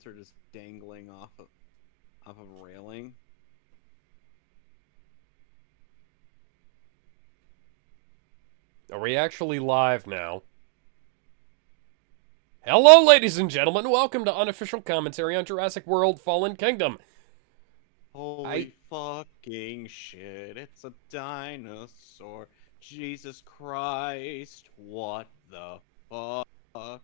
pants are just dangling off of a railing. Are we actually live now? Hello, ladies and gentlemen. Welcome to Unofficial Commentary on Jurassic World Fallen Kingdom. I Holy fucking shit! It's a dinosaur. Jesus Christ! What the fuck?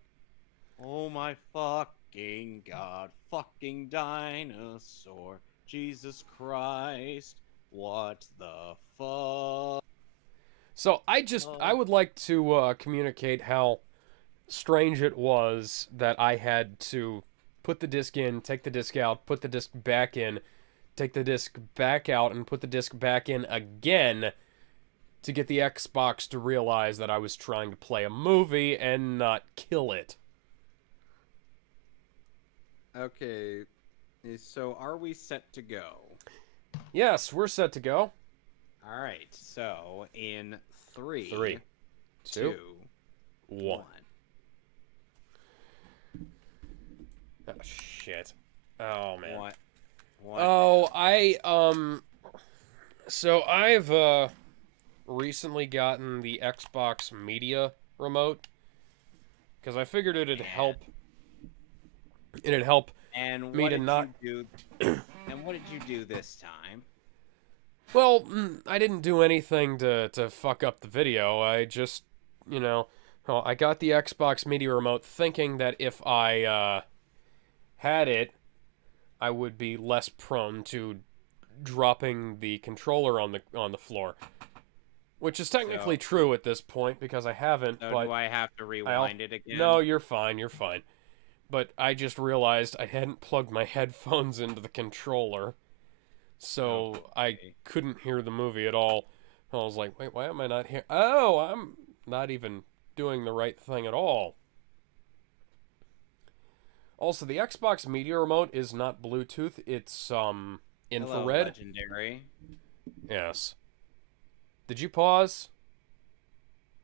Oh my fucking god! Fucking dinosaur! Jesus Christ! What the fuck? I would like to communicate how strange it was that I had to put the disc in, take the disc out, put the disc back in, take the disc back out, and put the disc back in again to get the Xbox to realize that I was trying to play a movie and not kill it. Okay, so are we set to go? Yes, we're set to go. All right. So in three, Three, two, two, one. one. Oh, shit. Oh, man. What? What Oh, happened? So I've, recently gotten the Xbox Media remote because I figured And it'd help and me what to did not. you do? And what did you do this time? Well, I didn't do anything to fuck up the video. I just, you know, well, I got the Xbox Media remote thinking that if I had it, I would be less prone to dropping the controller on the floor, which is technically So true at this point because I haven't. so do But I have to I'll. rewind it No, again? you're fine. You're fine. But I just realized I hadn't plugged my headphones into the controller, so I Okay. couldn't hear the movie at all. I was like, wait, why am I not here? Oh, I'm not even doing the right thing at all. Also, the Xbox Media Remote is not Bluetooth, it's Hello, infrared. legendary. Yes. Did you pause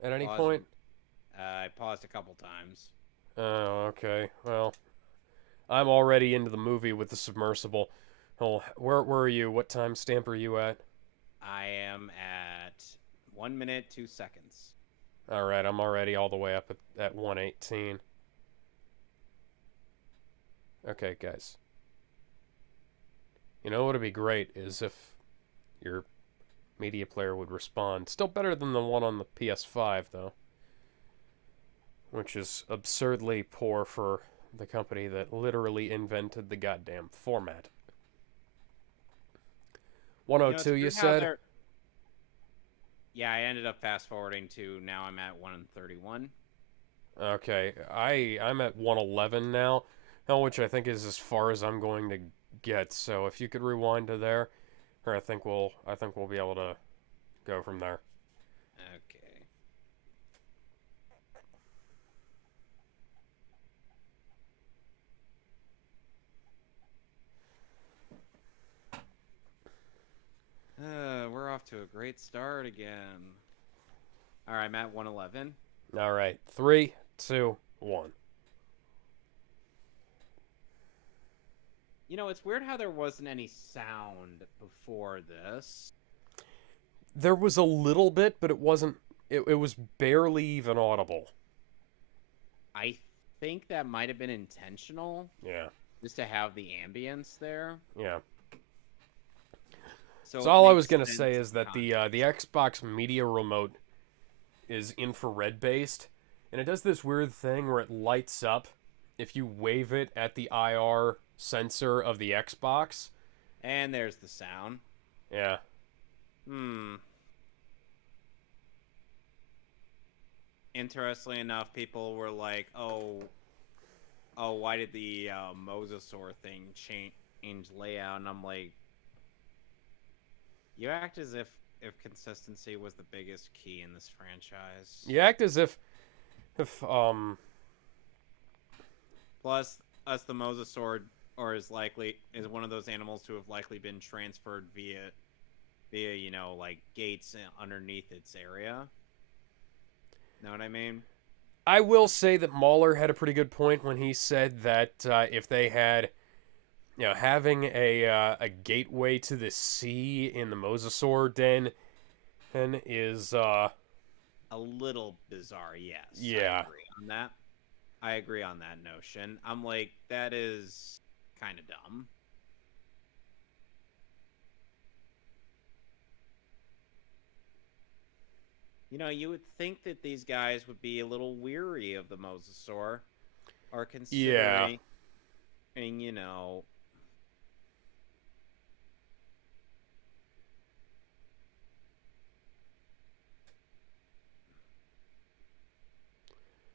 at any Pause. point? I paused a couple times. Oh, okay. Well, I'm already into the movie with the submersible. Oh, where are you? What time stamp are you at? I am at 1 minute 2 seconds. All right, I'm already all the way up at 118. Okay, guys. You know what would be great is if your media player would respond. Still better than the one on the PS5, though, which is absurdly poor for the company that literally invented the goddamn format. It's 102, you weird how said? they're. Yeah, I ended up fast forwarding to now I'm at 1:31. Okay, I'm at 111 now, which I think is as far as I'm going to get. So if you could rewind to there, or I think we'll be able to go from there. Okay. We're off to a great start again. All right, I'm at 111. All right, three, two, one. It's weird how there wasn't any sound before this. There was a little bit, but it wasn't. It was barely even audible. I think that might have been intentional, Yeah, just to have the ambience there. yeah. So So it all I was makes gonna sense say in is that the context. Xbox Media Remote is infrared based, and it does this weird thing where it lights up if you wave it at the IR sensor of the Xbox. And there's the sound. Yeah. Hmm. Interestingly enough, people were like, "Oh, why did the Mosasaur thing change layout?" And I'm like, "You act as if consistency was the biggest key in this franchise." You act as if Plus, us the Mosasaur or is one of those animals to have likely been transferred via like gates underneath its area. Know what I mean? I will say that Mahler had a pretty good point when he said that if they had, having a gateway to the sea in the Mosasaur den, is A little bizarre, yes. I yeah. agree on that. I agree on that notion. I'm like, that is kind of dumb. You would think that these guys would be a little weary of the Mosasaur, or Yeah. considering, you know,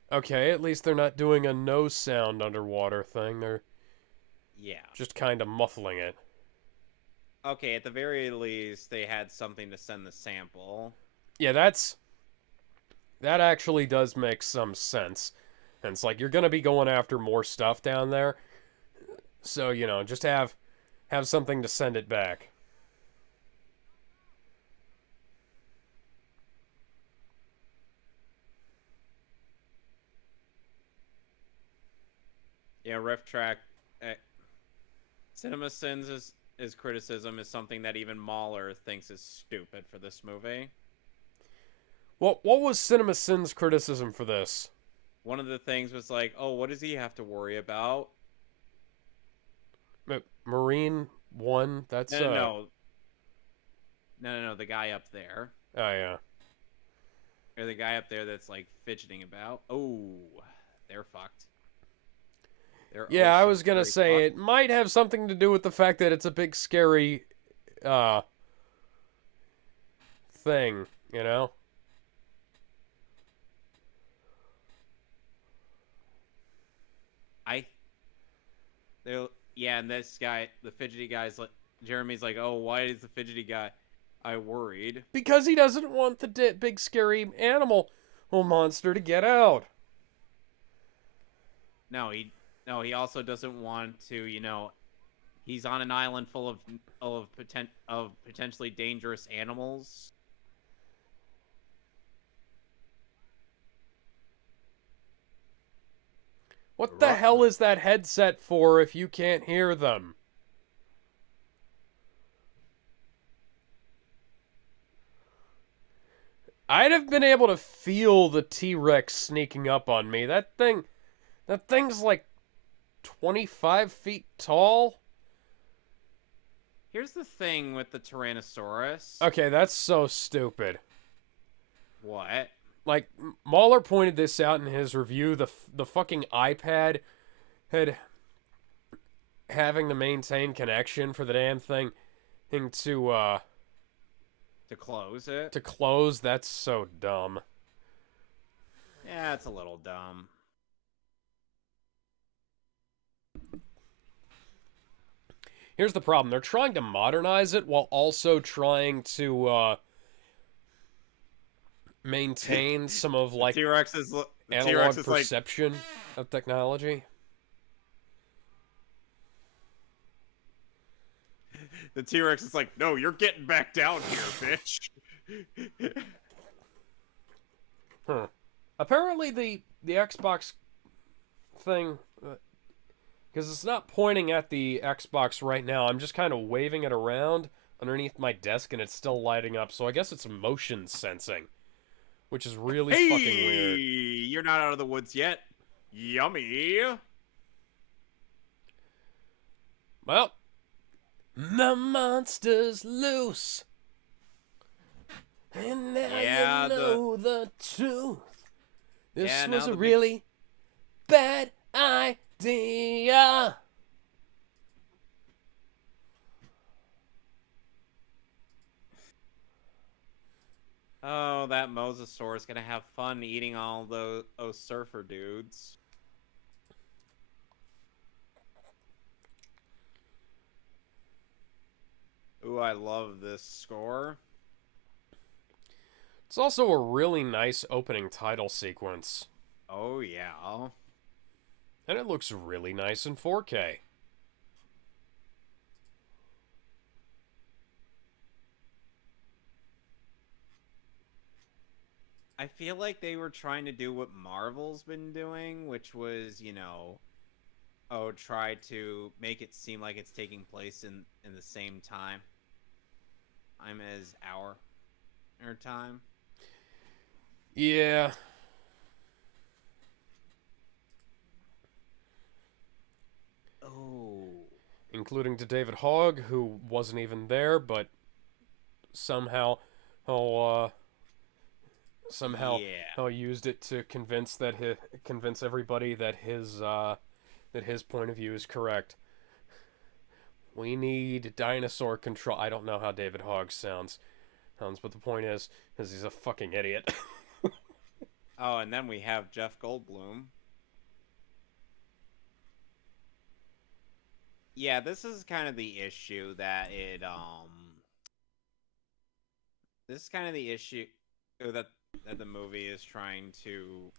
Okay, at least they're not doing a no sound underwater thing. They're yeah. just kind of muffling it. Okay, at the very least, they had something to send the sample. Yeah, that actually does make some sense. And it's like you're gonna be going after more stuff down there, so just have something to send it back. Yeah, Ref Track. Cinema Sins is criticism is something that even Mahler thinks is stupid for this movie. What was Cinema Sin's criticism for this? One of the things was like, oh, what does he have to worry about? Marine One. That's No, the guy up there. Oh yeah. Or the guy up there that's like fidgeting about. Oh, they're fucked. Yeah, I was gonna say fucked. it might have something to do with the fact that it's a big scary thing, you know? I yeah, and this guy, the fidgety guy's like, Jeremy's like, oh, why is the fidgety guy? I worried Because he doesn't want the big scary animal or monster to get out. no, he also doesn't want to. He's on an island full of potentially dangerous animals. What the hell is that headset for if you can't hear them? I'd have been able to feel the T-Rex sneaking up on me. That thing's like 25 feet tall. Here's the thing with the Tyrannosaurus. Okay, that's so stupid. What? Like, Mahler pointed this out in his review. The fucking iPad had having to maintain connection for the damn thing to close it. to close. That's so dumb. Yeah, it's a little dumb. Here's the problem. They're trying to modernize it while also trying to maintain some of like T-Rex is analog perception of technology. The T-Rex is like, no, you're getting back down here, bitch. Apparently the Xbox thing, because it's not pointing at the Xbox right now. I'm just kind of waving it around underneath my desk, and it's still lighting up. So I guess it's motion sensing, which is really fucking weird. You're not out of the woods yet. Yummy. Well, the monster's loose. And now you know the truth. This was a really bad idea. Oh, that Mosasaur is gonna have fun eating all those surfer dudes. Ooh, I love this score. It's also a really nice opening title sequence. Oh, yeah. And it looks really nice in 4K. I feel like they were trying to do what Marvel's been doing, which was, try to make it seem like it's taking place in the same time as our time. Yeah. Oh. Including to David Hogg, who wasn't even there, but somehow, oh, somehow, Yeah. used it to convince everybody that his point of view is correct. We need dinosaur control. I don't know how David Hogg sounds, but the point is he's a fucking idiot. Oh, and then we have Jeff Goldblum. Yeah, this is kind of the issue that it this is kind of the issue that the movie is trying to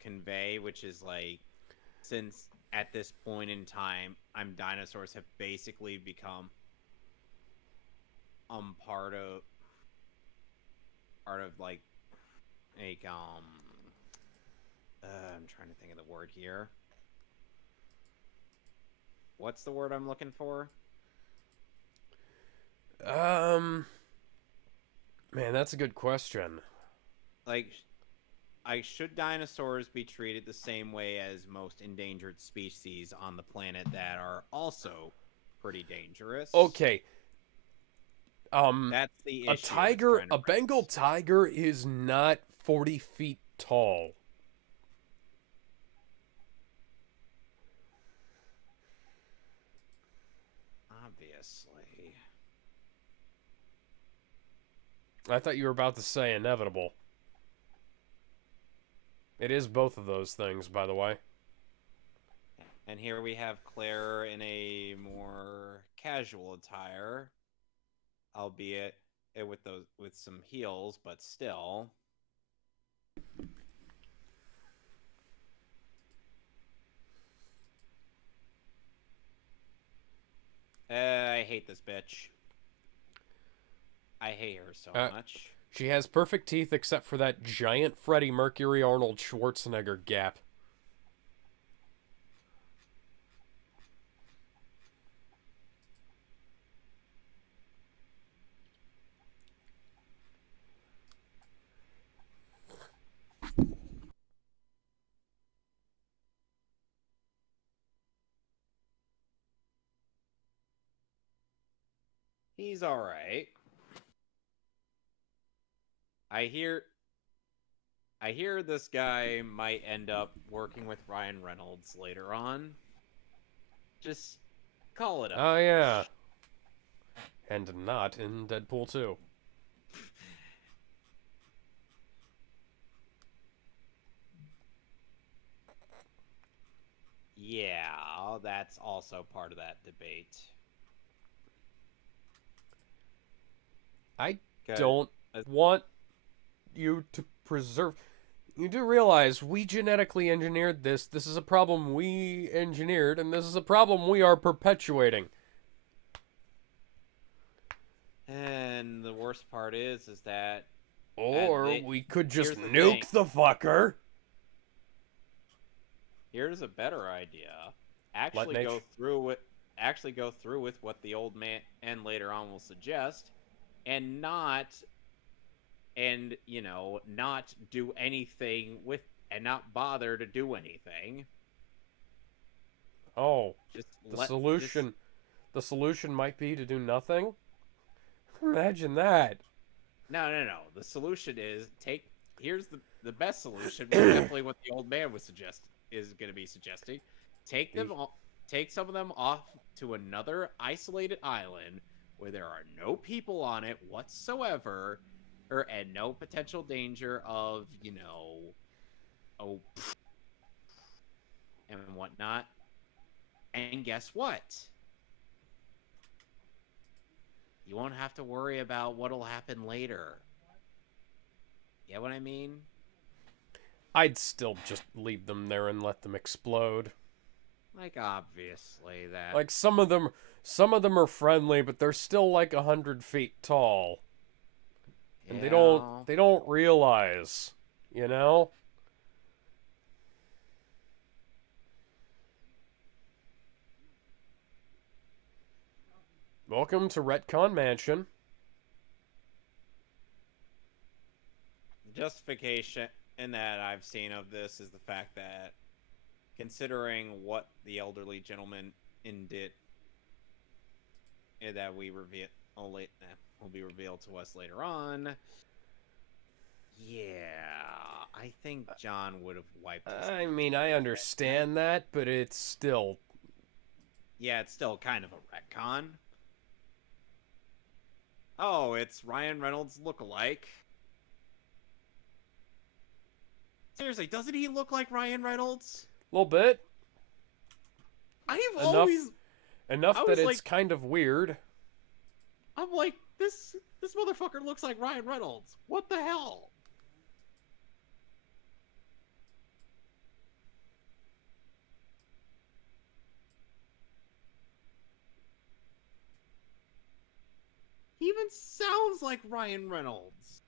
convey, which is like, since at this point in time, dinosaurs have basically become part of like I'm trying to think of the word here. What's the word I'm looking for? Um, Man, that's a good question. Like, should dinosaurs be treated the same way as most endangered species on the planet that are also pretty dangerous? Okay. That's the A issue it's trying to a Bengal raise. tiger is not 40 feet tall. Obviously. I thought you were about to say inevitable. It is both of those things, by the way. And here we have Claire in a more casual attire, albeit with some heels, but still. I hate this bitch. I hate her so much. She has perfect teeth except for that giant Freddie Mercury Arnold Schwarzenegger gap. He's all right. I hear this guy might end up working with Ryan Reynolds later on. Just call it a Oh, hunch. yeah. And not in Deadpool 2. Yeah, that's also part of that debate. I don't want you to preserve... You do realize we genetically engineered this. This is a problem we engineered, and this is a problem we are perpetuating. And the worst part is that... Or we could just the nuke the fucker. Here's a better idea. Actually go through with what the old man and later on will suggest, and not do anything with, and not bother to do anything. Oh, the solution might be to do nothing? Imagine that. No. The solution is here's the best solution, definitely what the old man is going to be suggesting. Take some of them off to another isolated island where there are no people on it whatsoever, and no potential danger of, and whatnot. And guess what? You won't have to worry about what'll happen later. You know what I mean? I'd still just leave them there and let them explode. Like, obviously that. Like, some of them are friendly, but they're still like 100 feet tall. And Yeah. they don't realize, you know? Welcome to Retcon Mansion. Justification in that I've seen of this is the fact that, considering what the elderly gentleman did, that we reveal only will be revealed to us later on. Yeah, I think John would have wiped his I hands mean, with I that. understand that, but it's still... Yeah, it's still kind of a retcon. Oh, it's Ryan Reynolds lookalike. Seriously, doesn't he look like Ryan Reynolds? A little bit. I've Enough, always, I enough that was it's like, kind of weird. I'm like, this motherfucker looks like Ryan Reynolds. What the hell? He even sounds like Ryan Reynolds.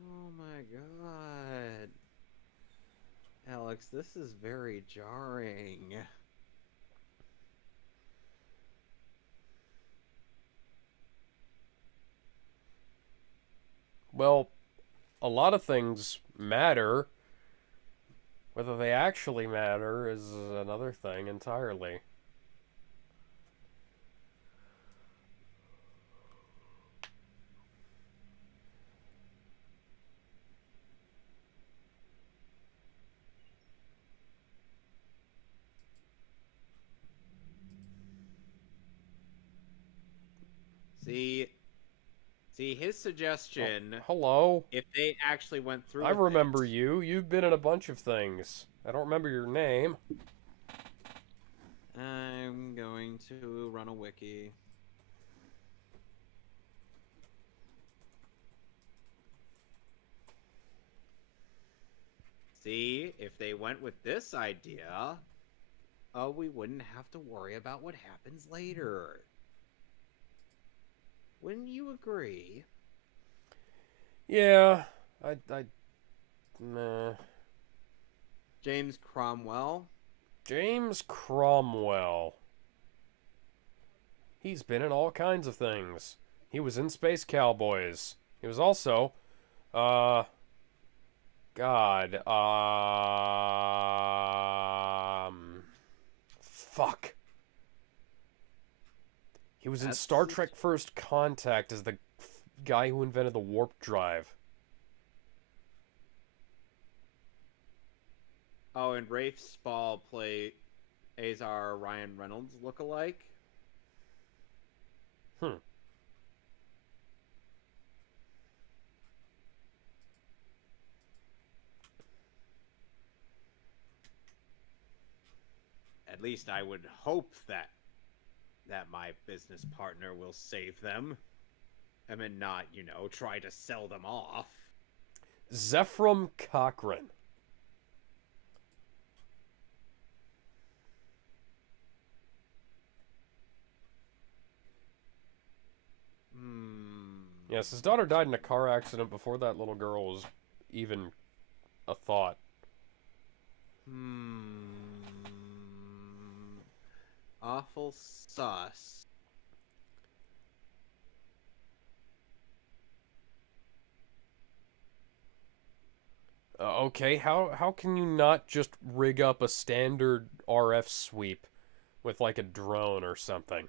Oh my god. Alex, this is very jarring. Well, a lot of things matter. Whether they actually matter is another thing entirely. See, his Oh, suggestion, hello. if they actually went through I with remember it, you. You've been in a bunch of things. I don't remember your name. I'm going to run a wiki. See, if they went with this idea, we wouldn't have to worry about what happens later. Wouldn't you agree? Yeah, nah. James Cromwell. James Cromwell. He's been in all kinds of things. He was in Space Cowboys. He was also, God, fuck. He was in That's Star Trek First Contact as the guy who invented the warp drive. Oh, and Rafe Spall plays our Ryan Reynolds lookalike. Hmm. At least I would hope that my business partner will save them. I mean, not, try to sell them off. Zephram Cochrane. Yes, his daughter died in a car accident before that little girl was even a thought. Awful sus. Okay, how can you not just rig up a standard RF sweep with like a drone or something?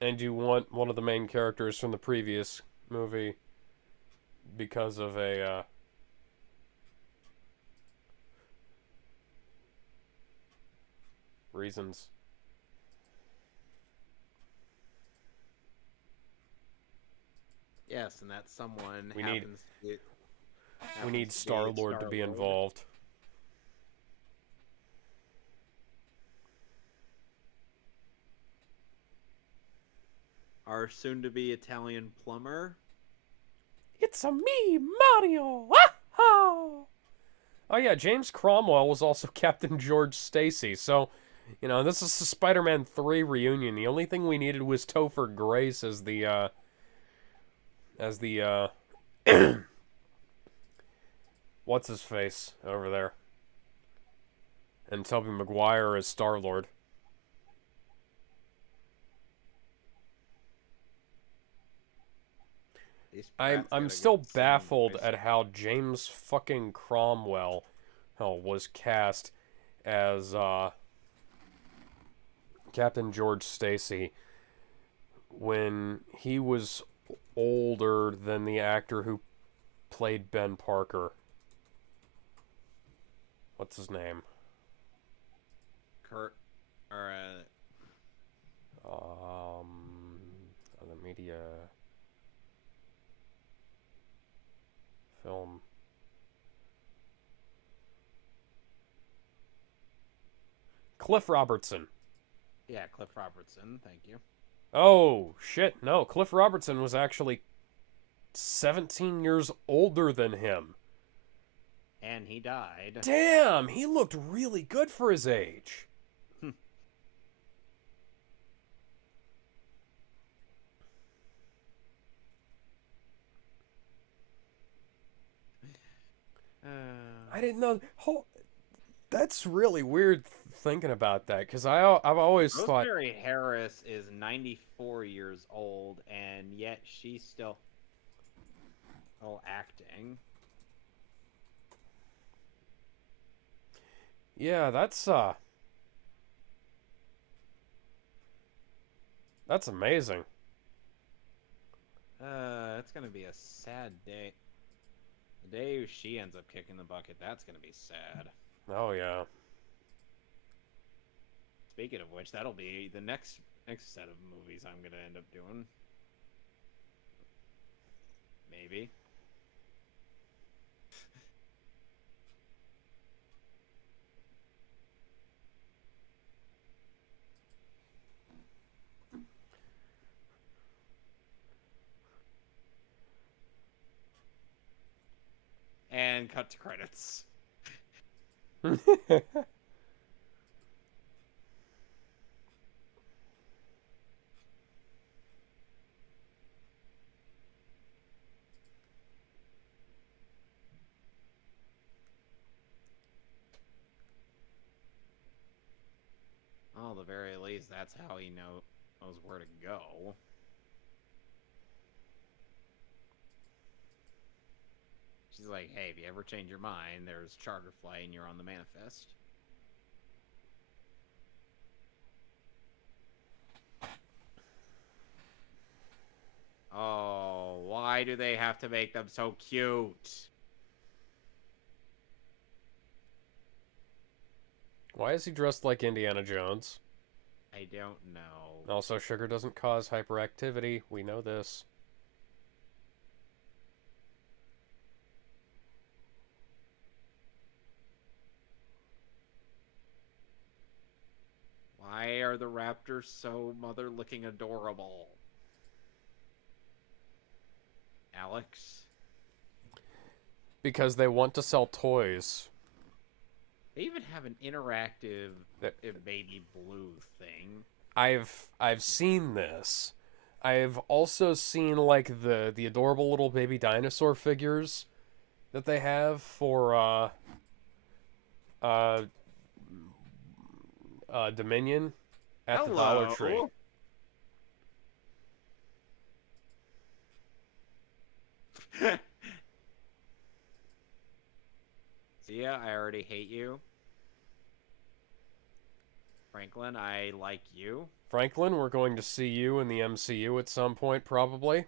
And you want one of the main characters from the previous movie because of a reasons. Yes, and that someone We happens to be need Star-Lord to be involved. our soon-to-be Italian plumber. It's a me, Mario! Ah-ha! Oh yeah, James Cromwell was also Captain George Stacy, so, you know, this is the Spider-Man 3 reunion. The only thing we needed was Topher Grace as the, what's his face over there? And Tobey Maguire as Star-Lord. I'm still baffled at how James fucking Cromwell was cast as Captain George Stacy when he was older than the actor who played Ben Parker. What's his name? Kurt, or other media film. Cliff Robertson. Yeah, Cliff Robertson. Thank you. Oh, shit. No, Cliff Robertson was actually 17 years older than him. And he died. Damn, he looked really good for his age. I didn't know. That's really weird thinking about that, because I've always thought Rosemary Harris is 94 years old, and yet she's still acting. Yeah, that's amazing. It's gonna be a sad day. The day she ends up kicking the bucket, that's gonna be sad. Oh yeah. Speaking of which, that'll be the next set of movies I'm gonna end up doing. Maybe. And cut to credits. Well, at the very least, that's how he knows where to go. She's like, hey, if you ever change your mind, there's charter flight and you're on the manifest. Oh, why do they have to make them so cute? Why is he dressed like Indiana Jones? I don't know. Also, sugar doesn't cause hyperactivity. We know this. Why are the raptors so mother-looking adorable? Alex? Because they want to sell toys. They even have an interactive baby blue thing. I've seen this. I've also seen like the adorable little baby dinosaur figures that they have for Dominion at the Dollar Tree. See ya, I already hate you. Franklin, I like you. Franklin, we're going to see you in the MCU at some point, probably.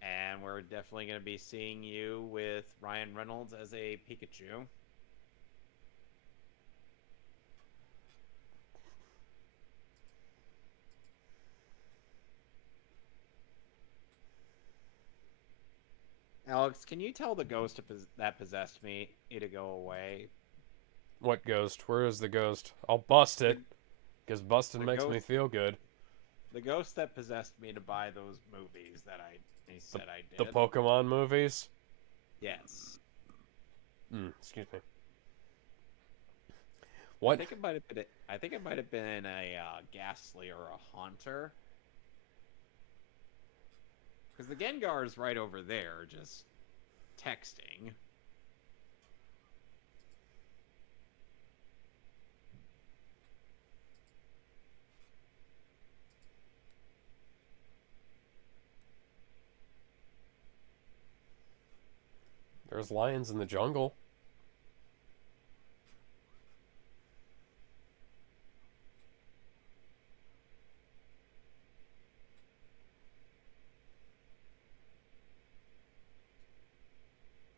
And we're definitely going to be seeing you with Ryan Reynolds as a Pikachu. Alex, can you tell the ghost that possessed me to go away? What ghost? Where is the ghost? I'll bust it, because busting makes me feel good. The ghost that possessed me to buy those movies that he said I The did. Pokemon movies? Yes. Excuse me. What? I think it might have been a Ghastly or a Haunter. Because the Gengar is right over there, just texting. There's lions in the jungle.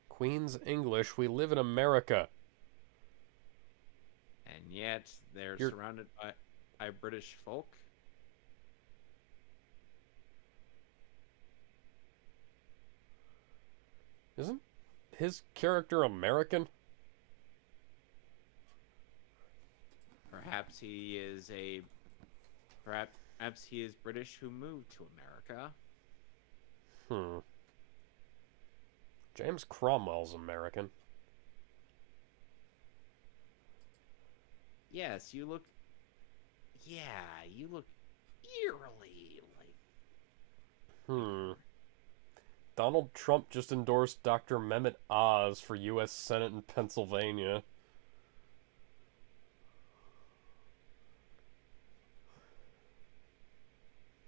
Queen's English. We live in America. And yet they're You're... surrounded by British folk. Isn't his character American? Perhaps he is British who moved to America. James Cromwell's American. Yes, you look eerily like. Donald Trump just endorsed Dr. Mehmet Oz for U.S. Senate in Pennsylvania.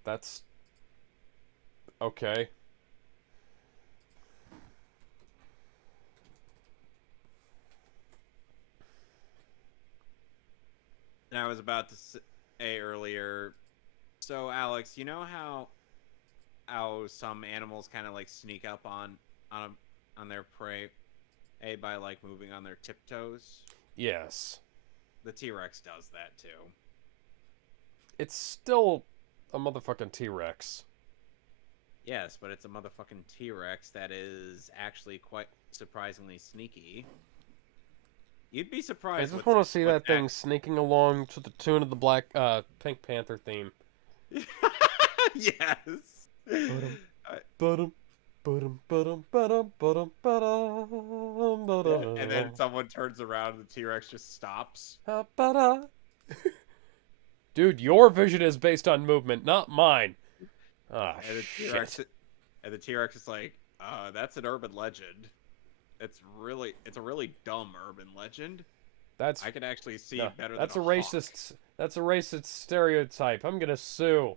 That's... okay. And I was about to say earlier, so Alex, you know how some animals kind of like sneak up on their prey, by like moving on their tiptoes? Yes. The T-Rex does that too. It's still a motherfucking T-Rex. Yes, but it's a motherfucking T-Rex that is actually quite surprisingly sneaky. You'd be surprised. I just want to see that thing sneaking along to the tune of the Pink Panther theme. Yes. And then someone turns around and the T-Rex just stops. Dude, your vision is based on movement, not mine. Ah, and the T-Rex is like, that's an urban legend. It's a really dumb urban legend. I can actually see better that's than a racist. hawk. That's a racist stereotype. I'm gonna sue.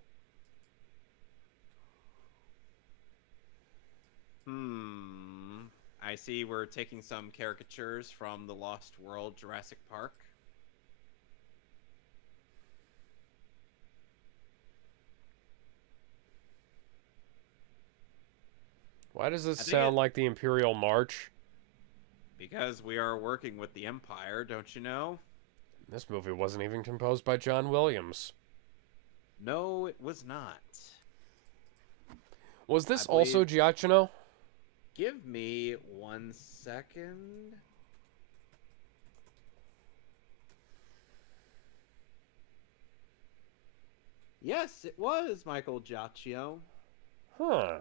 I see we're taking some caricatures from the Lost World Jurassic Park. Why does this sound like the Imperial March? Because we are working with the Empire, don't you know? This movie wasn't even composed by John Williams. No, it was not. Was this also Giacchino? Give me 1 second. Yes, it was Michael Giacchino. Huh.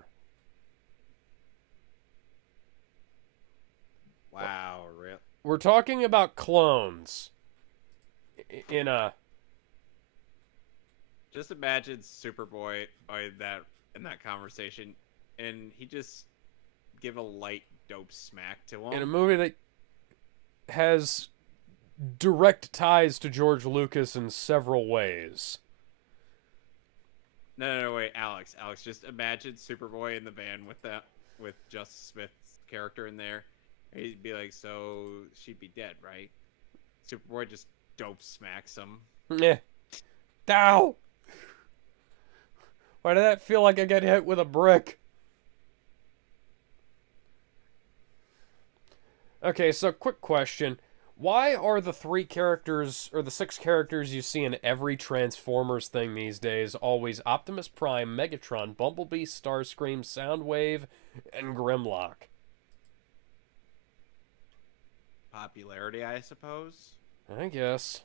Wow, real. We're talking about clones. Just imagine Superboy in that conversation, and he just give a light dope smack to him. In a movie that has direct ties to George Lucas in several ways. No, wait, Alex, just imagine Superboy in the van with Justice Smith's character in there. He'd be like, so she'd be dead, right? Superboy just dope smacks him. Yeah. Ow! Why did that feel like I got hit with a brick? Okay, so quick question. Why are the 3 characters, or the 6 characters you see in every Transformers thing these days, always Optimus Prime, Megatron, Bumblebee, Starscream, Soundwave, and Grimlock? Popularity, I suppose. I guess.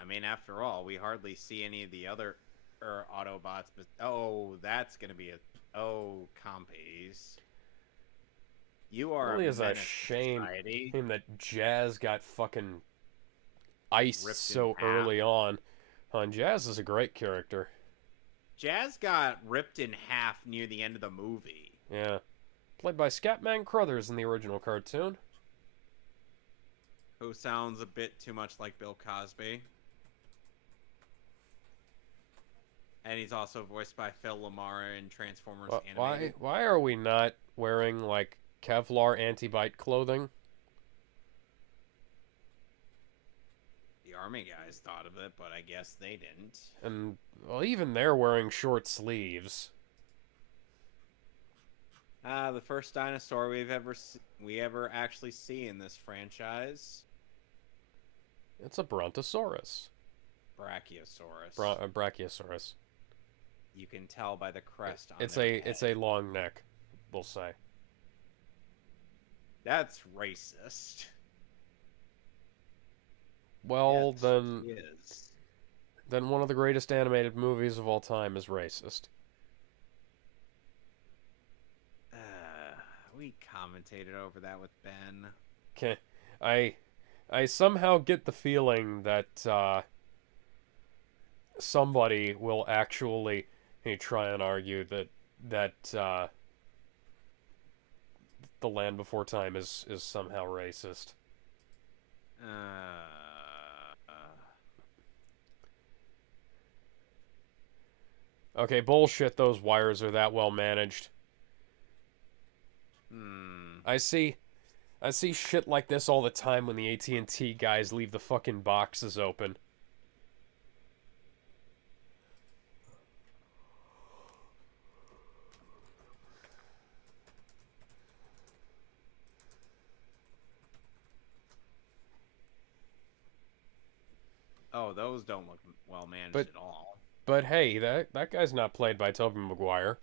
I mean, after all, we hardly see any of the other Autobots. But oh, that's gonna be a compies. You It are a really is a menace to shame society. that Jazz got fucking iced Ripped in so half. early on. Jazz is a great character. Jazz got ripped in half near the end of the movie. Yeah. Played by Scatman Crothers in the original cartoon. Who sounds a bit too much like Bill Cosby. And he's also voiced by Phil LaMarr in Transformers Animated. Why are we not wearing, like, Kevlar anti-bite clothing? The Army guys thought of it, but I guess they didn't. And, well, even they're wearing short sleeves. The first dinosaur we ever actually see in this franchise. It's a Brontosaurus. Brachiosaurus. Brachiosaurus. You can tell by the crest on It's their a long neck, we'll say. That's racist. Well, Yes, it is. then one of the greatest animated movies of all time is racist. We commentated over that with Ben. Okay, I somehow get the feeling that somebody will actually try and argue that The Land Before Time is somehow racist. Okay, bullshit. Those wires are that well managed. I see shit like this all the time when the AT&T guys leave the fucking boxes open. Oh, those don't look well managed at all. But hey, that guy's not played by Tobey Maguire.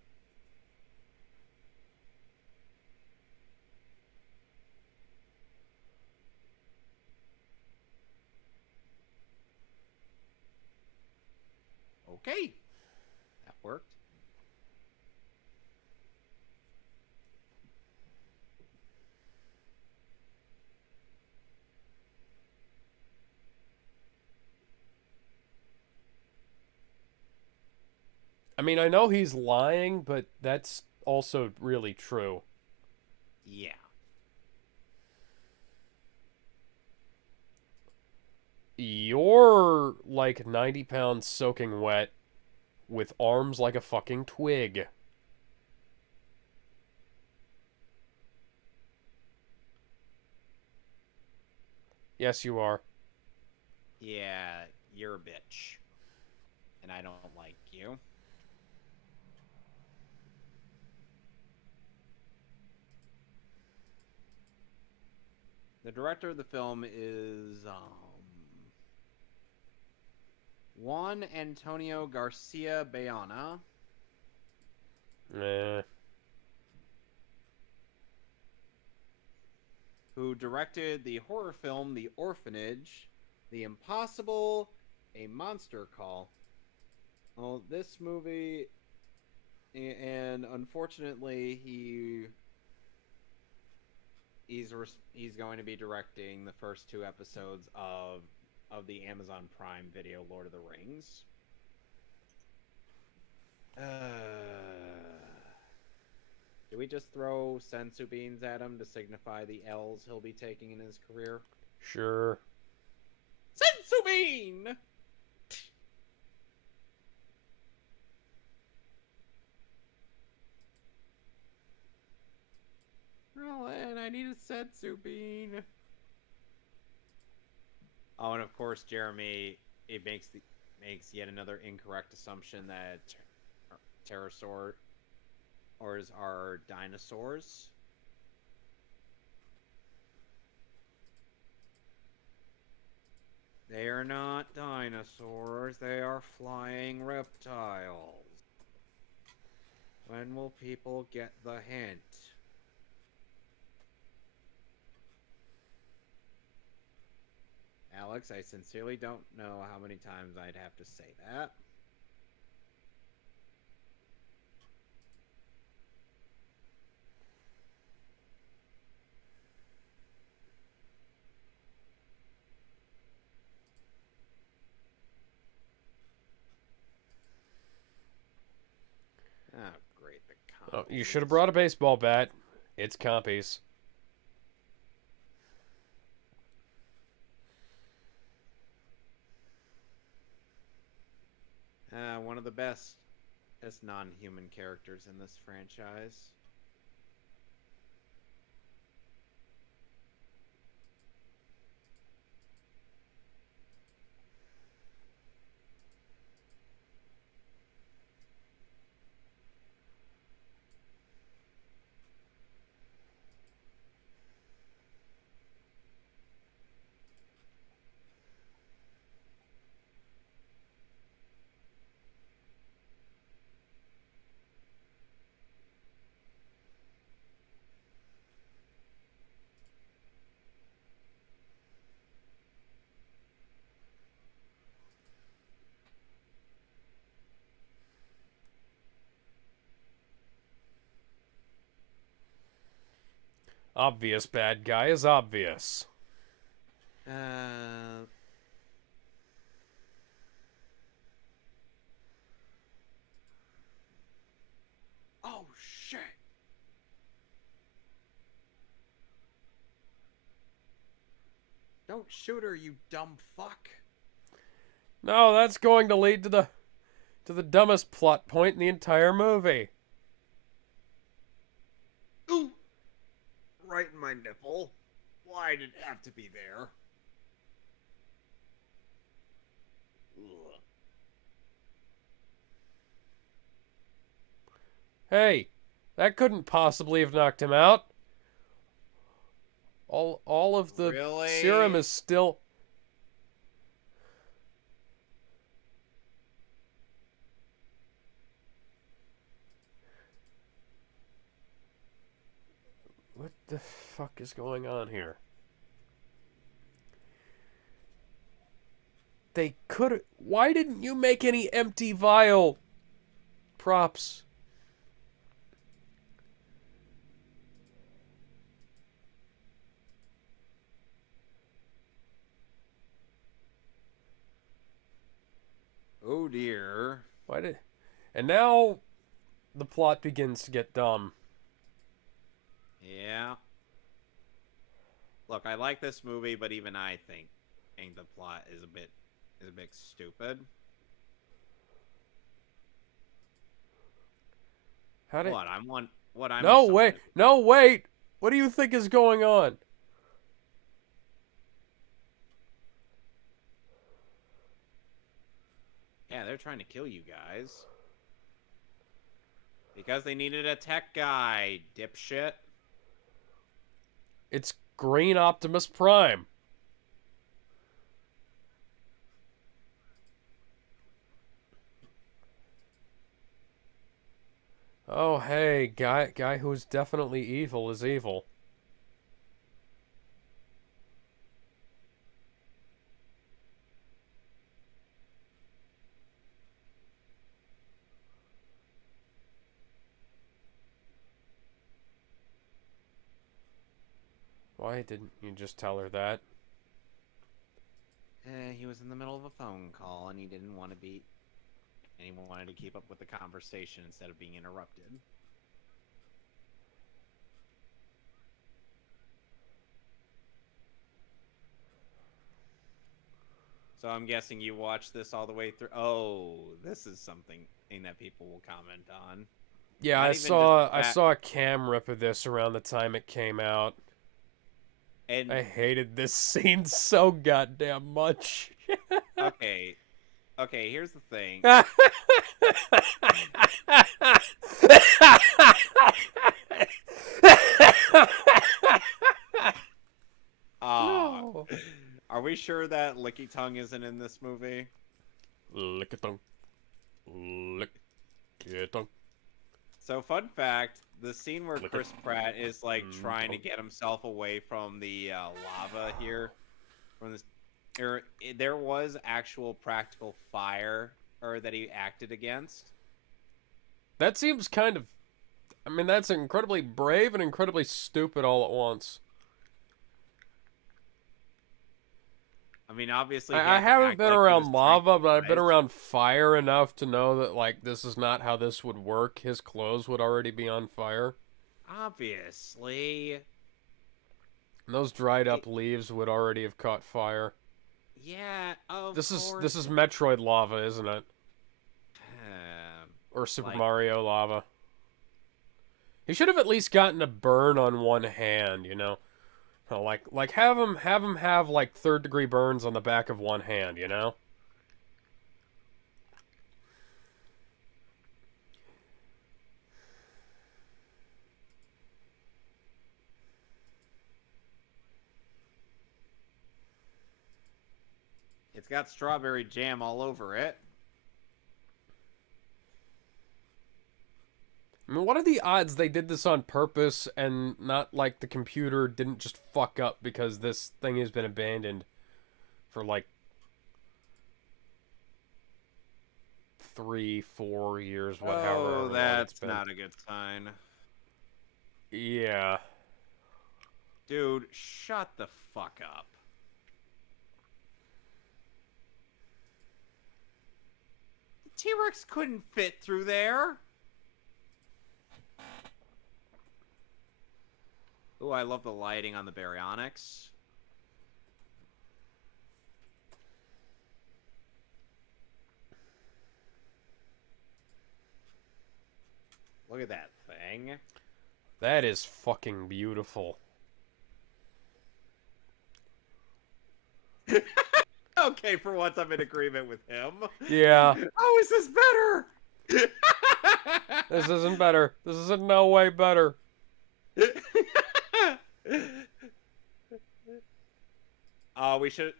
Okay. That worked. I mean, I know he's lying, but that's also really true. Yeah. You're like 90 pounds soaking wet with arms like a fucking twig. Yes, you are. Yeah, you're a bitch. And I don't like you. The director of the film is Juan Antonio Garcia Bayona. Who directed the horror film The Orphanage, The Impossible, A Monster Call. Well, this movie, and unfortunately, he's going to be directing the first 2 episodes of the Amazon Prime Video Lord of the Rings. Do we just throw sensu beans at him to signify the L's he'll be taking in his career? Sure. Sensu bean! Oh, and I need a sensu bean. Oh, and of course, Jeremy, it makes yet another incorrect assumption that pterosaurs are dinosaurs. They are not dinosaurs. They are flying reptiles. When will people get the hint? Alex. I sincerely don't know how many times I'd have to say that. Oh, great. The Oh, you compies. should have brought a baseball bat. It's compies. One of the best non-human characters in this franchise. Obvious bad guy is obvious. Oh, shit. Don't shoot her, you dumb fuck. No, that's going to lead to the dumbest plot point in the entire movie. Ooh. Right in my nipple. Why did it have to be there? Ugh. Hey, that couldn't possibly have knocked him out. All of the serum is still... What the fuck is going on here? They could... Why didn't you make any empty vial props? Oh dear. Why did... And now the plot begins to get dumb. Yeah. Look, I like this movie, but even I think the plot is a bit stupid. How did... What? I'm No, wait. No, wait. What do you think is going on? Yeah, they're trying to kill you guys. Because they needed a tech guy, dipshit. It's Green Optimus Prime. Oh, hey, guy who's definitely evil is evil. Why didn't you just tell her that? He was in the middle of a phone call, and he didn't want to be... And he wanted to keep up with the conversation instead of being interrupted. So I'm guessing you watched this all the way through. Oh, this is something that people will comment on. Yeah, I saw a cam rip of this around the time it came out. And I hated this scene so goddamn much. okay, here's the thing. No. Are we sure that Licky Tongue isn't in this movie? Lick a tongue. Lick a tongue. So, fun fact, the scene where Lick Chris it. Pratt is, like, trying to Tongue. get himself away from the lava here, from this, there was actual practical fire or that he acted against. That seems kind of... I mean, that's incredibly brave and incredibly stupid all at once. I mean, obviously, I he had to haven't act been like he around was lava, but I've been tranquilized. around fire enough to know that, like, this is not how this would work. His clothes would already be on fire. Obviously. And those dried It, up leaves would already have caught fire. yeah, of This course. is Metroid lava, isn't it? Um, Or Super like, Mario lava. He should have at least gotten a burn on one hand, you know? Like have him have like third degree burns on the back of one hand, you know? it's got strawberry jam all over it. I mean, what are the odds they did this on purpose and not like the computer didn't just fuck up because this thing has been abandoned for like 3, 4 years, however Oh, long it's that's been. not a good sign. Yeah. Dude, shut the fuck up. The T-Rex couldn't fit through there. Oh, I love the lighting on the baryonyx. Look at that thing. That is fucking beautiful. Okay, for once I'm in agreement with him. Yeah. How is this better? This isn't better. This is in no way better.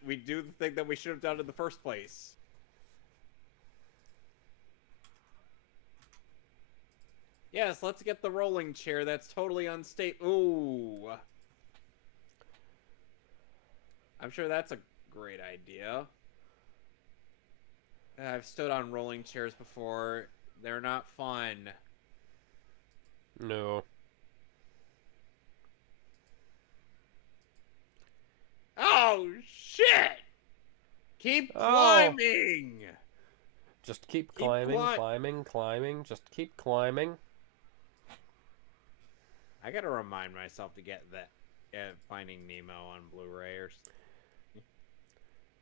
We do the thing that we should have done in the first place. Yes, let's get the rolling chair that's totally unstable. Ooh. I'm sure that's a great idea. I've stood on rolling chairs before. They're not fun. No. Oh, shit! Keep climbing! Just keep climbing, climbing. Just keep climbing. I gotta remind myself to get that Finding Nemo on Blu-ray or...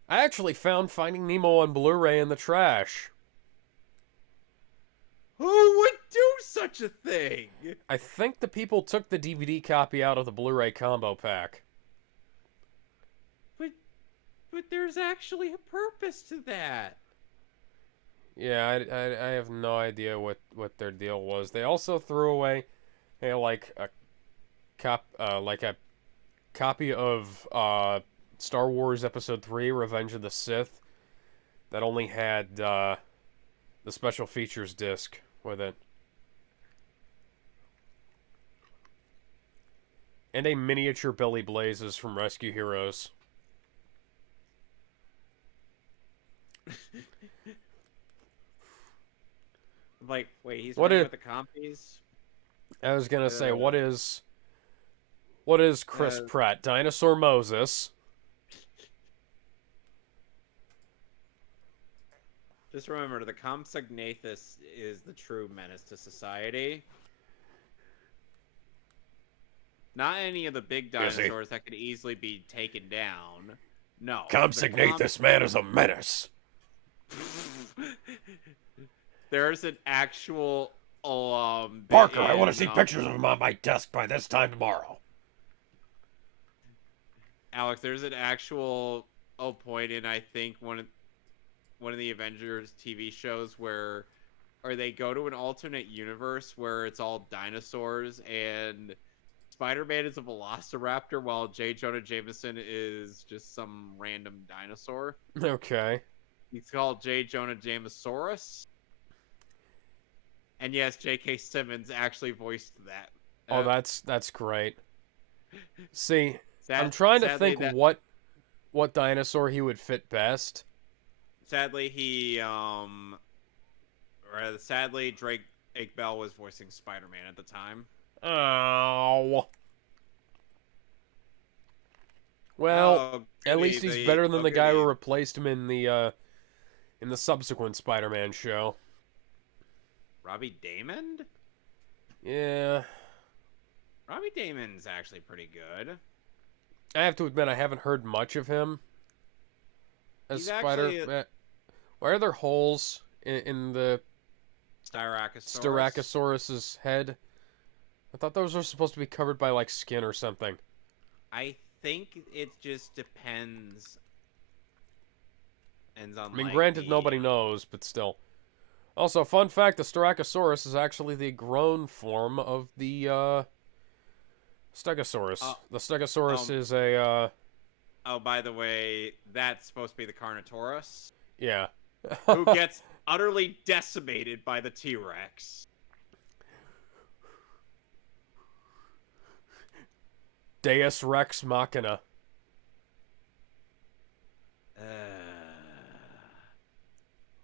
I actually found Finding Nemo on Blu-ray in the trash. Who would do such a thing? I think the people took the DVD copy out of the Blu-ray combo pack. But there's actually a purpose to that. Yeah, I have no idea what their deal was. They also threw away, like a copy of Star Wars Episode 3: Revenge of the Sith that only had the special features disc with it. And a miniature Billy Blazes from Rescue Heroes. Like, wait, he's What running is... with the compies? I was gonna say, what is Chris Pratt? Dinosaur Moses. Just remember, the Compsognathus is the true menace to society. Not any of the big dinosaurs that could easily be taken down. No. Compsognathus man is a menace. There's an actual Parker, I want to see pictures of him on my desk by this time tomorrow. Alex, there's an actual point in, I think, one of the Avengers TV shows where they go to an alternate universe where it's all dinosaurs and Spider-Man is a velociraptor while J. Jonah Jameson is just some random dinosaur. Okay. He's called J. Jonah Jamesaurus. And yes, J.K. Simmons actually voiced that. Oh, that's great. See, I'm I'm trying to think what what dinosaur he would fit best. Sadly, Drake Bell was voicing Spider-Man at the time. Oh. Well, Oh, at goody, least he's better than the guy who goody. replaced him in the subsequent Spider-Man show. Robbie Damon? Yeah. Robbie Damon's actually pretty good. I have to admit, I haven't heard much of him as He's Spider. actually Why are there holes in the Styracosaurus's head? I thought those were supposed to be covered by like skin or something. I think it just depends. Ends on. I mean, like, granted, nobody knows, but still. Also, fun fact: the Styracosaurus is actually the grown form of the Stegosaurus. The Stegosaurus is a. Oh, by the way, that's supposed to be the Carnotaurus. Yeah. Who gets utterly decimated by the T-Rex. Deus Rex Machina.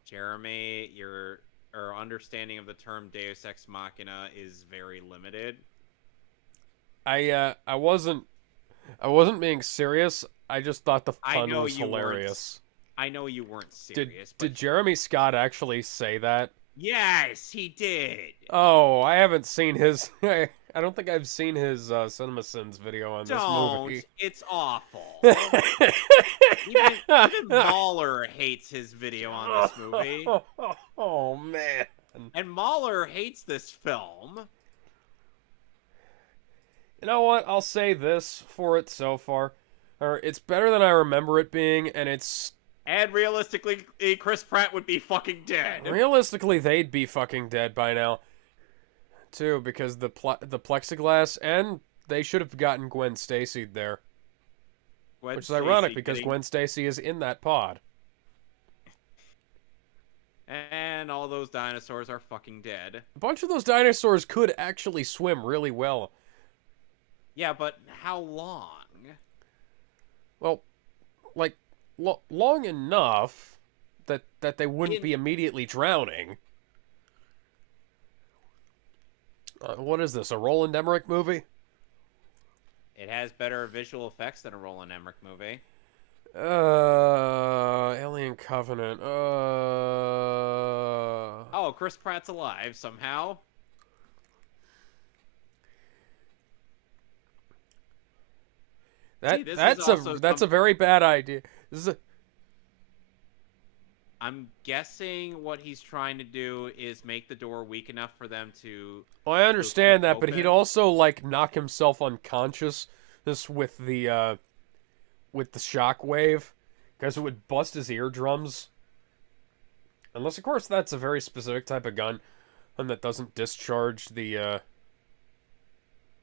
Jeremy, your understanding of the term Deus Ex Machina is very limited. I wasn't being serious. I just thought the pun was hilarious. I know you weren't serious. Did Jeremy Scott actually say that? Yes, he did. Oh, I haven't seen his. I don't think I've seen his CinemaSins video on this movie. It's awful. even Mahler hates his video on this movie. Oh man. And Mahler hates this film. You know what? I'll say this for it so far. It's better than I remember it being, and it's... And realistically, Chris Pratt would be fucking dead. Realistically, they'd be fucking dead by now. Too, because the plexiglass, and they should have gotten Gwen Stacy there. Which is ironic, because Gwen Stacy is in that pod. And all those dinosaurs are fucking dead. A bunch of those dinosaurs could actually swim really well. Yeah, but how long? Well, like, long enough that they wouldn't be immediately drowning. What is this, a Roland Emmerich movie? It has better visual effects than a Roland Emmerich movie. Alien Covenant. Oh, Chris Pratt's alive somehow. That's a very bad idea. I'm guessing what he's trying to do is make the door weak enough for them to... Well, I understand that, but he'd also, like, knock himself unconscious with the shockwave, because it would bust his eardrums. Unless, of course, that's a very specific type of gun, and that doesn't discharge the,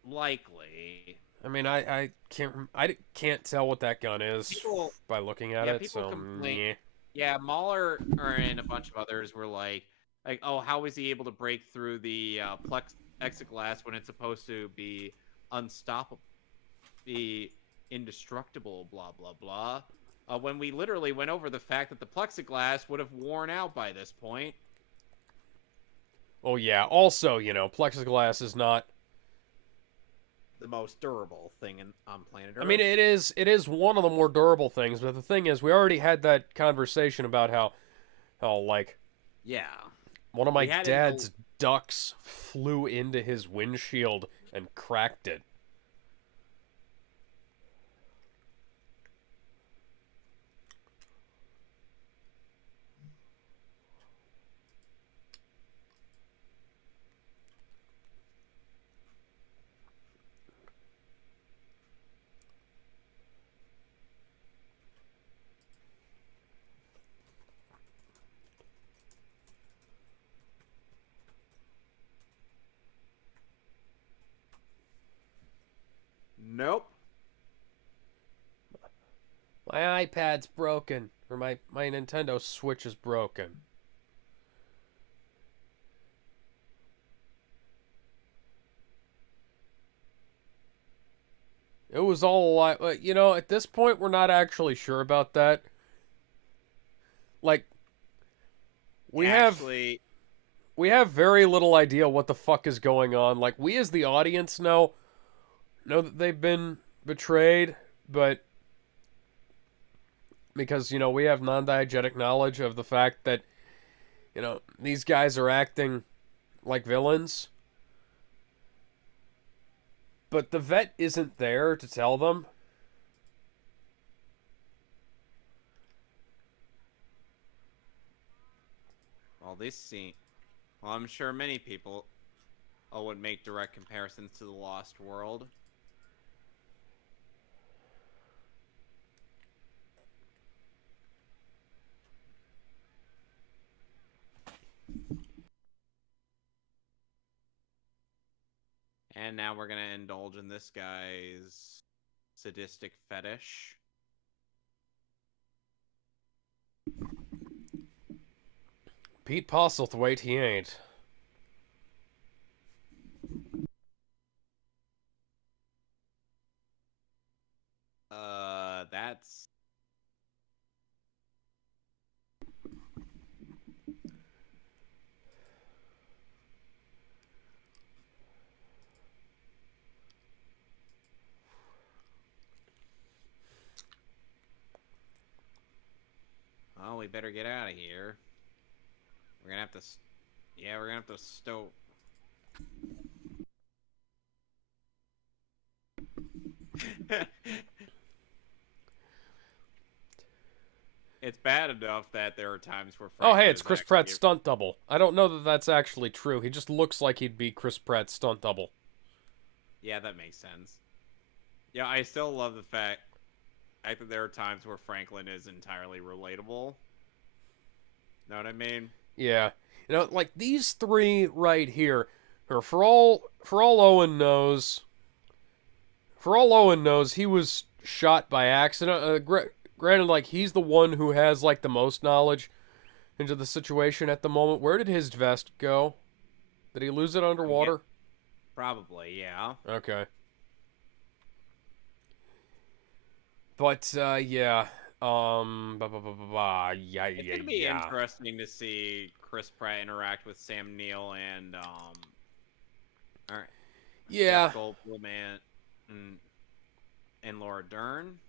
Likely. I mean, I can't tell what that gun is by looking at it, so... Yeah, Mahler and a bunch of others were like, oh, how was he able to break through the plexiglass when it's supposed to be unstoppable, be indestructible, blah, blah, blah. When we literally went over the fact that the plexiglass would have worn out by this point. Oh, yeah. Also, plexiglass is not the most durable thing on planet Earth. I mean, it is one of the more durable things, but the thing is, we already had that conversation about how like... Yeah. One of my dad's ducks flew into his windshield and cracked it. Nope. My iPad's broken. Or my Nintendo Switch is broken. It was all a lie. But, at this point, we're not actually sure about that. Like, we have Actually, we have very little idea what the fuck is going on. Like, we as the audience know that they've been betrayed, but because, we have non-diegetic knowledge of the fact that, these guys are acting like villains. But the vet isn't there to tell them. well, this scene. Well, I'm sure many people would make direct comparisons to the Lost World. And now we're gonna indulge in this guy's sadistic fetish. Pete Postlethwaite, he ain't. That's... Oh, we better get out of here. We're gonna have to... Yeah, we're gonna have to stow... It's bad enough that there are times where Oh, hey, Franklin it's is Chris actually... Pratt's stunt double. I don't know that that's actually true. He just looks like he'd be Chris Pratt's stunt double. Yeah, that makes sense. Yeah, I still love the fact... I think there are times where Franklin is entirely relatable. Know what I mean? Yeah. Like these three right here, or for all Owen knows, he was shot by accident. Granted, like he's the one who has like the most knowledge into the situation at the moment. Where did his vest go? Did he lose it underwater? Probably, yeah. Okay. But yeah. Yeah, It's gonna be interesting to see Chris Pratt interact with Sam Neill and all right, yeah. Jeff Goldblum and Laura Dern.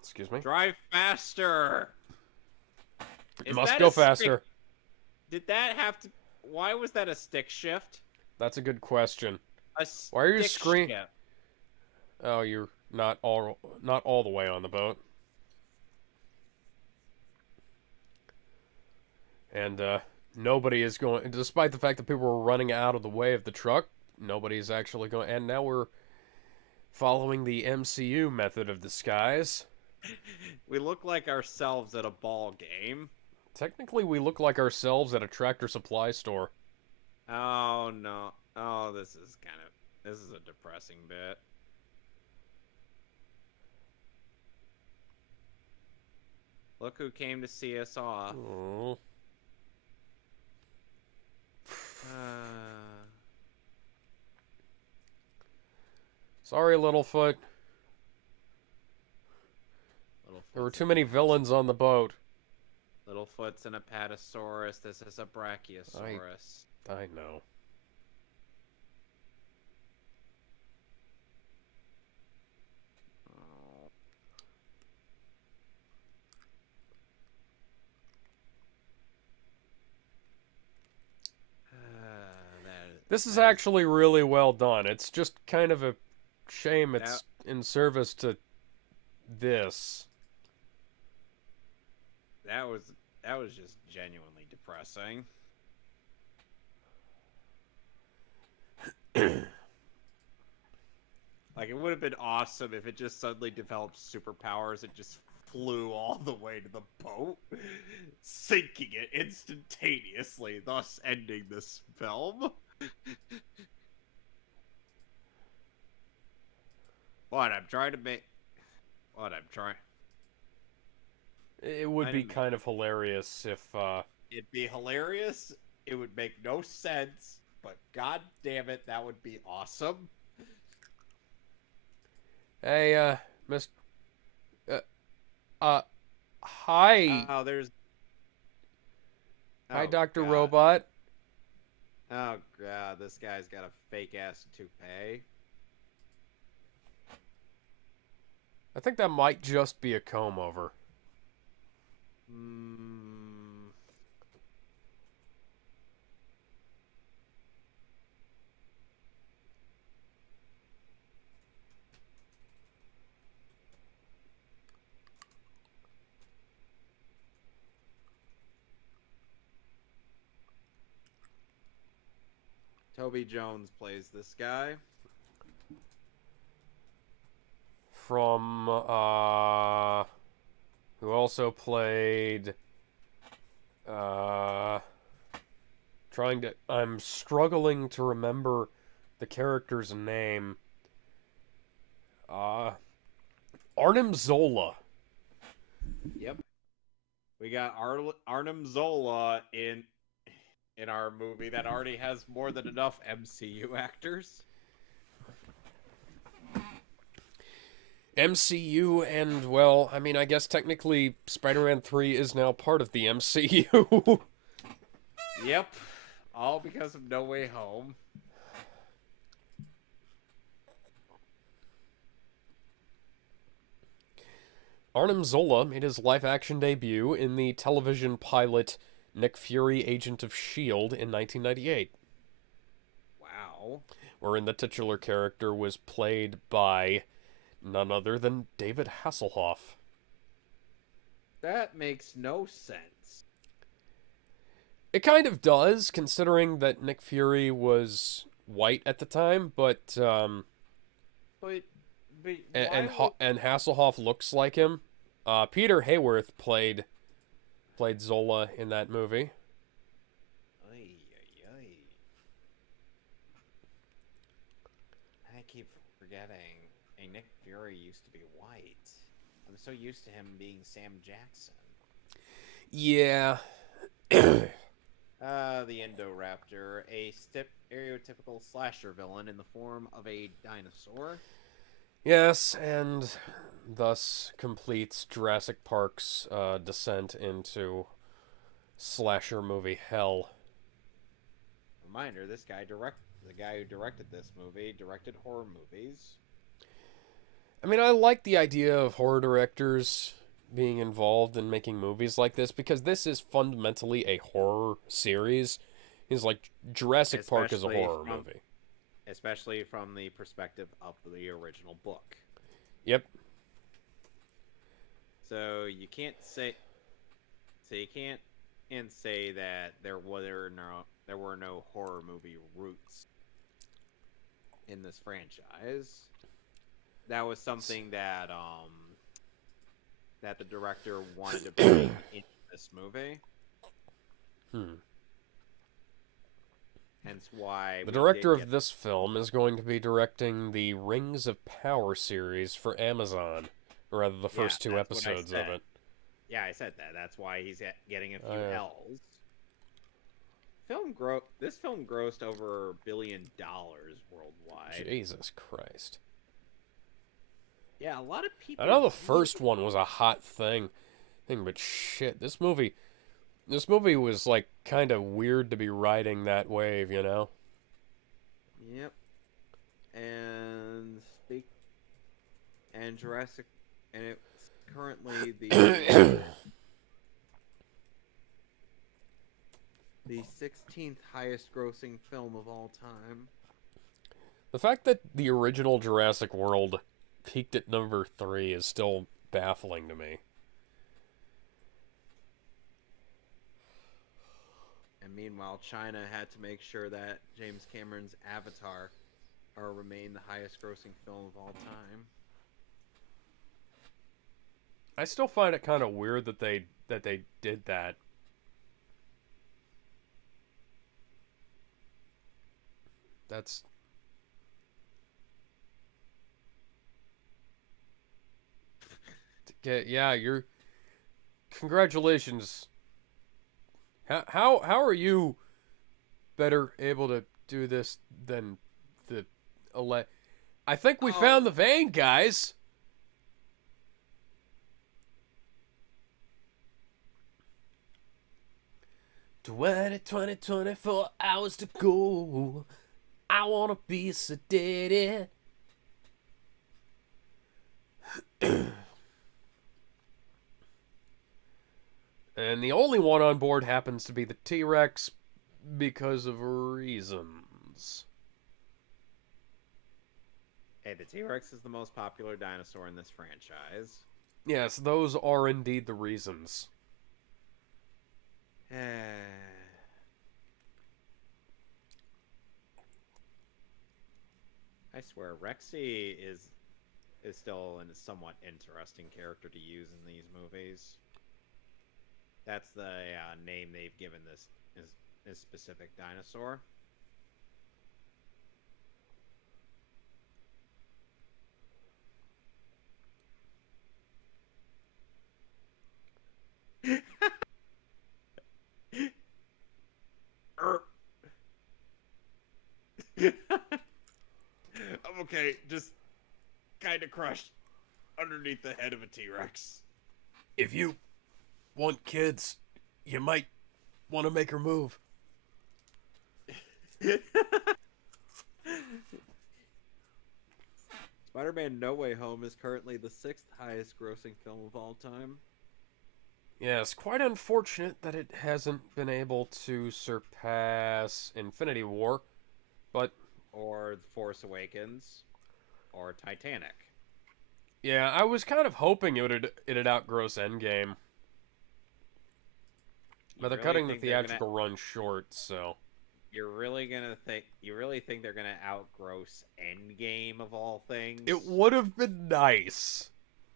Excuse me. Drive faster. It must go faster. Did that have to? Why was that a stick shift? That's a good question. Why are you screaming? Oh, you're not all the way on the boat. And nobody is going, despite the fact that people were running out of the way of the truck, nobody's actually going. And now we're following the MCU method of disguise. We look like ourselves at a ball game. Technically, we look like ourselves at a Tractor Supply store. Oh no! Oh, this is a depressing bit. Look who came to see us off. Oh. Sorry, Littlefoot. There were too many villains on the boat. Littlefoot's an Apatosaurus. This is a Brachiosaurus. I know. This is actually really well done. It's just kind of a shame it's in service to this. That was just genuinely depressing. Like, it would have been awesome if it just suddenly developed superpowers and just flew all the way to the boat, sinking it instantaneously, thus ending this film. It would be kind of hilarious if It'd be hilarious It would make no sense, but god damn it, that would be awesome. Hey, Miss. Uh, uh, hi. Oh, there's. Hi, Oh Dr. god. Robot. Oh god, this guy's got a fake ass toupee. I think that might just be a comb over. Hmm. Toby Jones plays this guy. From, who also played, I'm struggling to remember the character's name. Arnim Zola. Yep. We got Arnim Zola in our movie that already has more than enough MCU actors. MCU, and, well, I mean, I guess technically Spider-Man 3 is now part of the MCU. Yep. All because of No Way Home. Arnim Zola made his live-action debut in the television pilot Nick Fury, Agent of S.H.I.E.L.D. in 1998. Wow. Wherein the titular character was played by none other than David Hasselhoff. That makes no sense. It kind of does, considering that Nick Fury was white at the time, but But and why and Hasselhoff looks like him. Peter Hayworth played Zola in that movie. Ay, ay, ay. I keep forgetting. Hey, Nick Fury used to be white. I'm so used to him being Sam Jackson. Yeah. The Indoraptor, a stereotypical slasher villain in the form of a dinosaur. Yes, and thus completes Jurassic Park's descent into slasher movie hell. Reminder: the guy who directed this movie directed horror movies. I mean, I like the idea of horror directors being involved in making movies like this because this is fundamentally a horror series. It's like Jurassic Park is a horror movie. Especially from the perspective of the original book. Yep. So you can't say that there were no horror movie roots in this franchise. That was something that the director wanted to bring into this movie. Hence why the director of this film is going to be directing the Rings of Power series for Amazon, or rather the first two episodes of it. Yeah, I said that. That's why he's getting a few L's. This film grossed over $1 billion worldwide. Jesus Christ. Yeah, a lot of people. I know the first one was a hot thing, but shit, this movie was like kind of weird to be riding that wave, you know? Yep. And Jurassic, and it's currently the 16th highest grossing film of all time. The fact that the original Jurassic World peaked at number 3 is still baffling to me. And meanwhile, China had to make sure that James Cameron's Avatar remained the highest grossing film of all time. I still find it kind of weird that they did that. That's yeah, you're congratulations. How are you better able to do this than the I think we found the vein, guys. 24 hours to go. I wanna be sedated. And the only one on board happens to be the T-Rex because of reasons. Hey, the T-Rex is the most popular dinosaur in this franchise. Yes, those are indeed the reasons. I swear, Rexy is still a somewhat interesting character to use in these movies. That's the name they've given this specific dinosaur. I'm okay, just kind of crushed underneath the head of a T-Rex. If you want kids, you might want to make her move. Spider-Man No Way Home is currently the 6th highest grossing film of all time. Yeah, it's quite unfortunate that it hasn't been able to surpass Infinity War, but... Or The Force Awakens, or Titanic. Yeah, I was kind of hoping it'd outgross Endgame. But they're cutting the theatrical run short, so... You really think they're gonna outgross Endgame of all things? It would have been nice.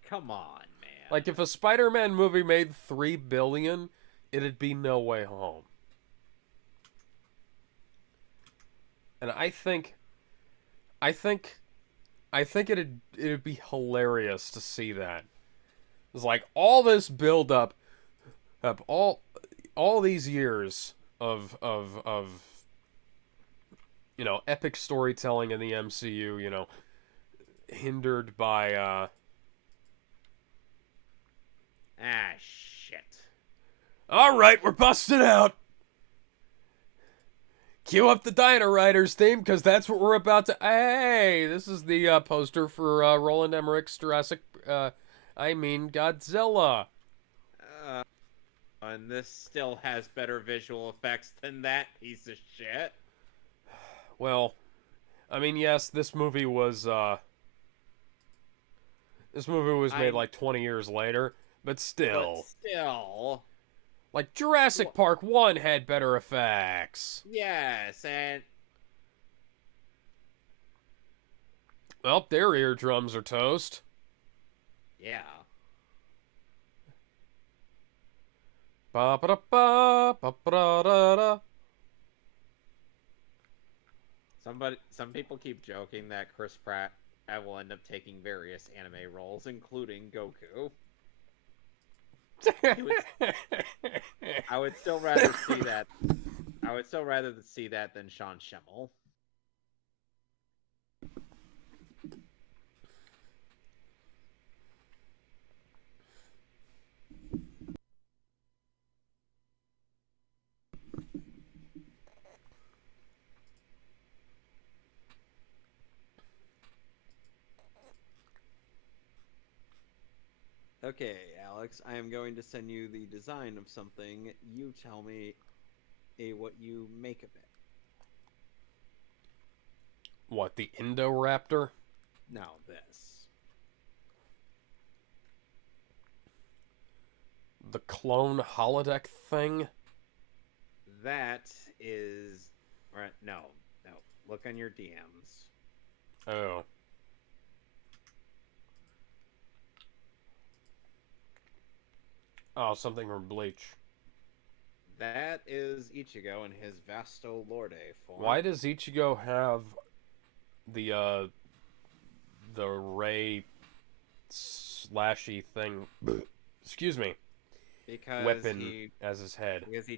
Come on, man. Like, if a Spider-Man movie made $3 billion, it'd be No Way Home. And I think it'd be hilarious to see that. It's like all this build up all these years of you know, epic storytelling in the MCU, you know, hindered by shit. All right, we're busting out. Cue up the Dino Riders theme, because that's what we're about to... Hey, this is the poster for Roland Emmerich's Jurassic... Godzilla. And this still has better visual effects than that piece of shit. Well, I mean, yes, this movie was made like 20 years later, but still. Like, Jurassic Park 1 had better effects. Yes, and... Well, their eardrums are toast. Yeah. Ba-ba-da-ba, ba-ba-da-da-da. Some people keep joking that Chris Pratt will end up taking various anime roles, including Goku. I would still rather see that. I would still rather see that than Sean Schemmel. Okay, Alex, I am going to send you the design of something. You tell me what you make of it. What, the Indoraptor? No, this. The clone holodeck thing? That is... Right, no. Look on your DMs. Oh. Oh, something from Bleach. That is Ichigo in his Vasto Lorde form. Why does Ichigo have the ray slashy thing? Excuse me. Because weapon as his head. Because he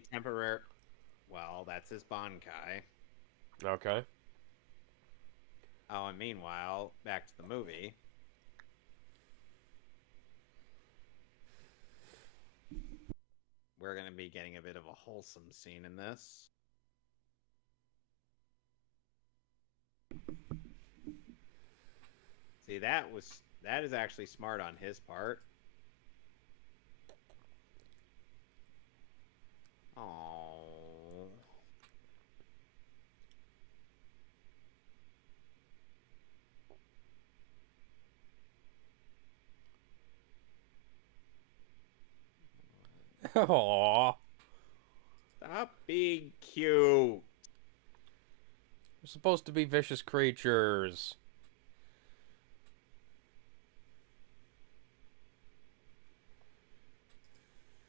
Well, that's his Bankai. Okay. Oh, and meanwhile, back to the movie. We're going to be getting a bit of a wholesome scene in this. See, that is actually smart on his part. Oh. Aww. Stop being cute. They're supposed to be vicious creatures.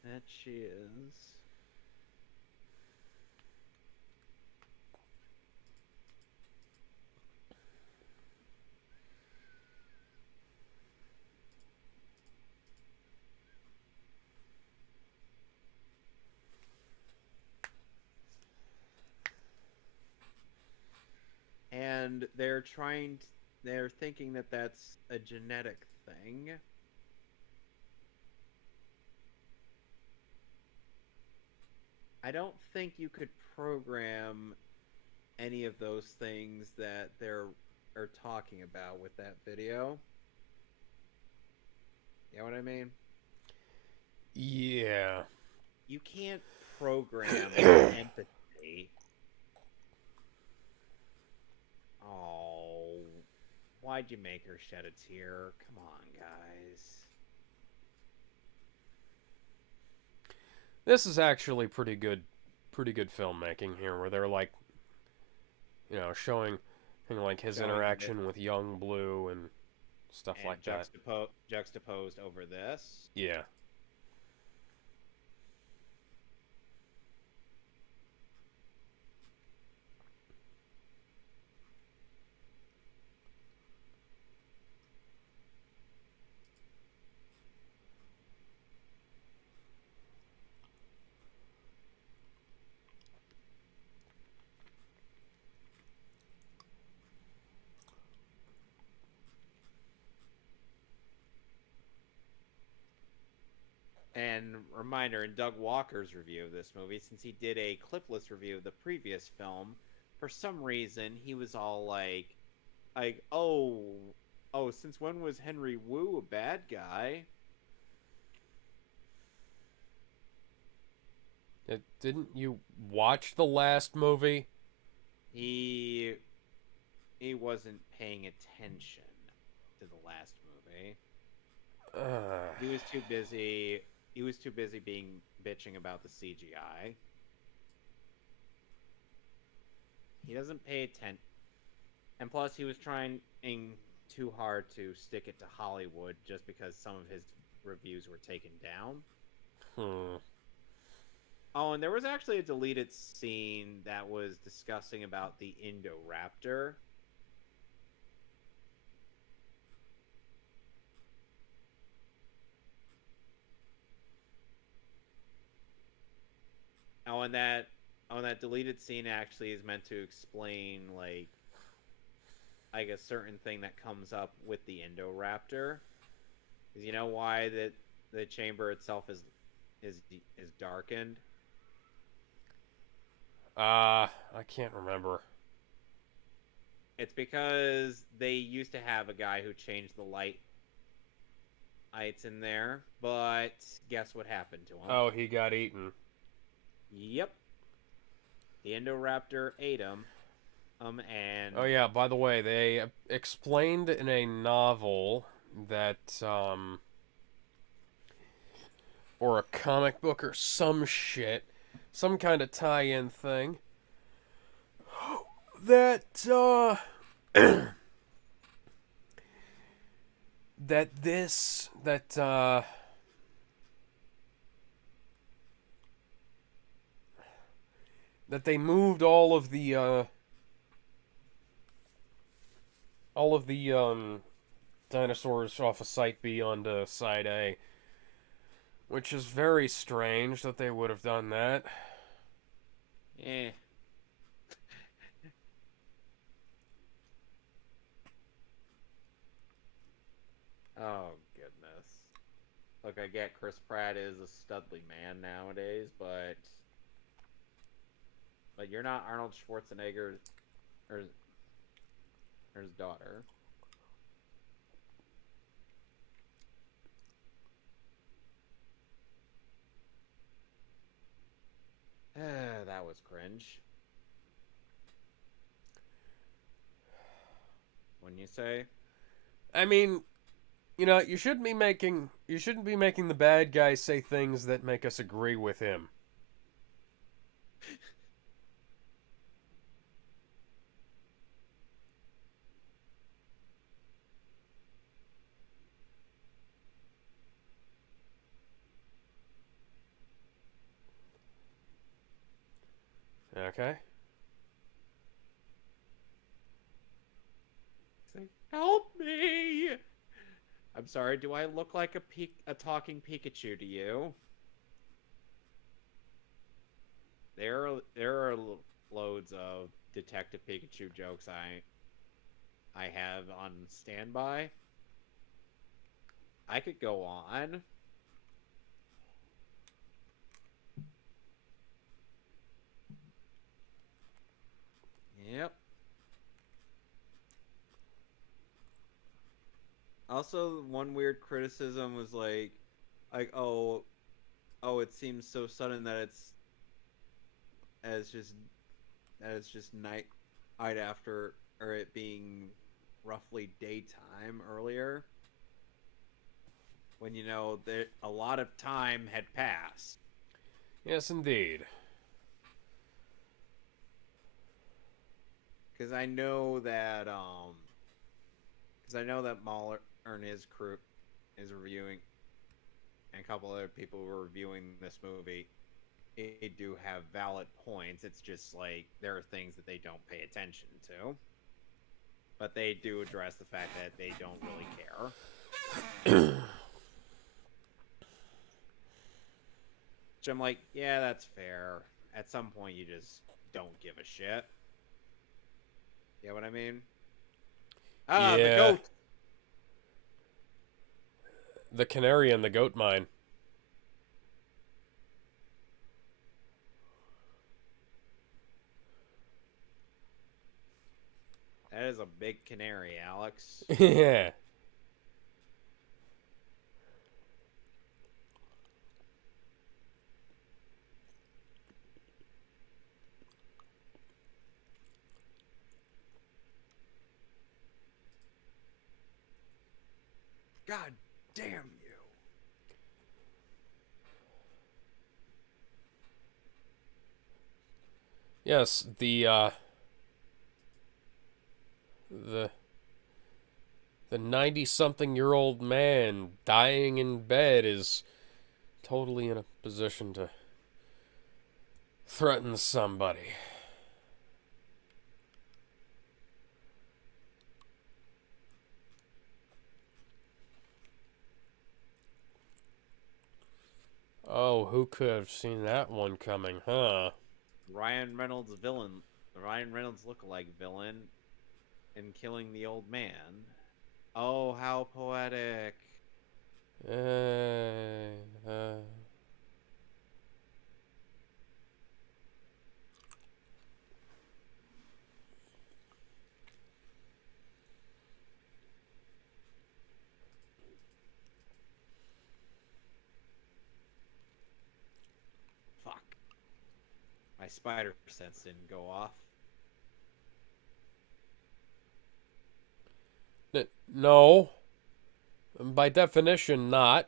That she is. And they're thinking that that's a genetic thing. I don't think you could program any of those things that they're are talking about with that video. You know what I mean? Yeah. You can't program empathy. Oh, why'd you make her shed a tear? Come on, guys. This is actually pretty good filmmaking here, where they're like, showing, like his Showing interaction with young Blue and stuff and like that. juxtaposed over this. Yeah. And reminder, in Doug Walker's review of this movie, since he did a clipless review of the previous film, for some reason he was all oh, since when was Henry Wu a bad guy? Didn't you watch the last movie? He he wasn't paying attention to the last movie. He was too busy. He was too busy being bitching about the CGI. He doesn't pay attention, and plus, he was trying too hard to stick it to Hollywood just because some of his reviews were taken down. Hmm. Oh, and there was actually a deleted scene that was discussing about the Indoraptor. Oh, and that deleted scene actually is meant to explain like a certain thing that comes up with the Indoraptor. Because you know why the chamber itself is darkened? I can't remember. It's because they used to have a guy who changed the lights in there, but guess what happened to him? Oh, he got eaten. Yep. The Indoraptor ate him. And Oh yeah, by the way, they explained in a novel that or a comic book or some shit, some kind of tie-in thing that that this that they moved all of the dinosaurs off of Site B onto Side A, which is very strange that they would have done that. Eh. Oh goodness. Look, I get Chris Pratt is a studly man nowadays, but you're not Arnold Schwarzenegger or, or his daughter. That was cringe. Wouldn't you say? I mean, you shouldn't be making the bad guy say things that make us agree with him. Okay? Say, help me! I'm sorry. Do I look like a talking Pikachu to you? There are loads of Detective Pikachu jokes I have on standby. I could go on. Yep. Also, one weird criticism was like, oh, it seems so sudden that as just it's just night after, or it being roughly daytime earlier, when that a lot of time had passed. Yes, indeed. Because I know that Mahler and his crew is reviewing, and a couple other people who are reviewing this movie, they do have valid points. It's just like there are things that they don't pay attention to, but they do address the fact that they don't really care. Which I'm like, yeah, that's fair. At some point, you just don't give a shit. You know what I mean? Ah, the Yeah. goat. The canary in the goat mine. That is a big canary, Alex. Yeah. God damn you. Yes, the 90-something-year-old man dying in bed is totally in a position to threaten somebody. Oh, who could have seen that one coming, huh? Ryan Reynolds villain. Ryan Reynolds lookalike villain in killing the old man. Oh, how poetic. Uh, uh, Fuck. My spider sense didn't go off. no. By definition, not.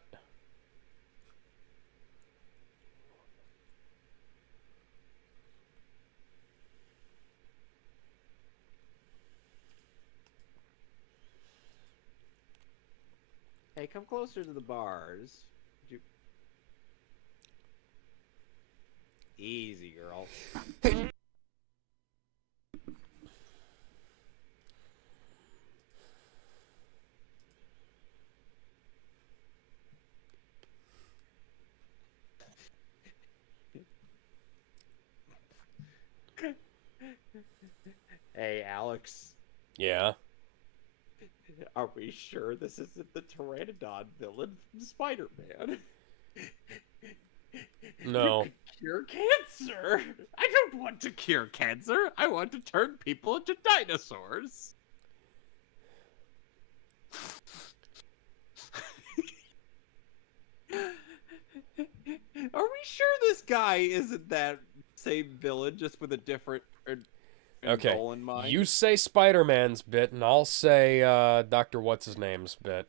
Hey, come closer to the bars. You... Easy, girl. Hey, Alex, Yeah. are we sure this isn't the Pteranodon villain from Spider-Man? You No. could cure cancer. I don't want to cure cancer. I want to turn people into dinosaurs. Are we sure this guy isn't that same villain, just with a different Okay. goal in mind? You say Spider-Man's bit, and I'll say Dr. What's-His-Name's bit.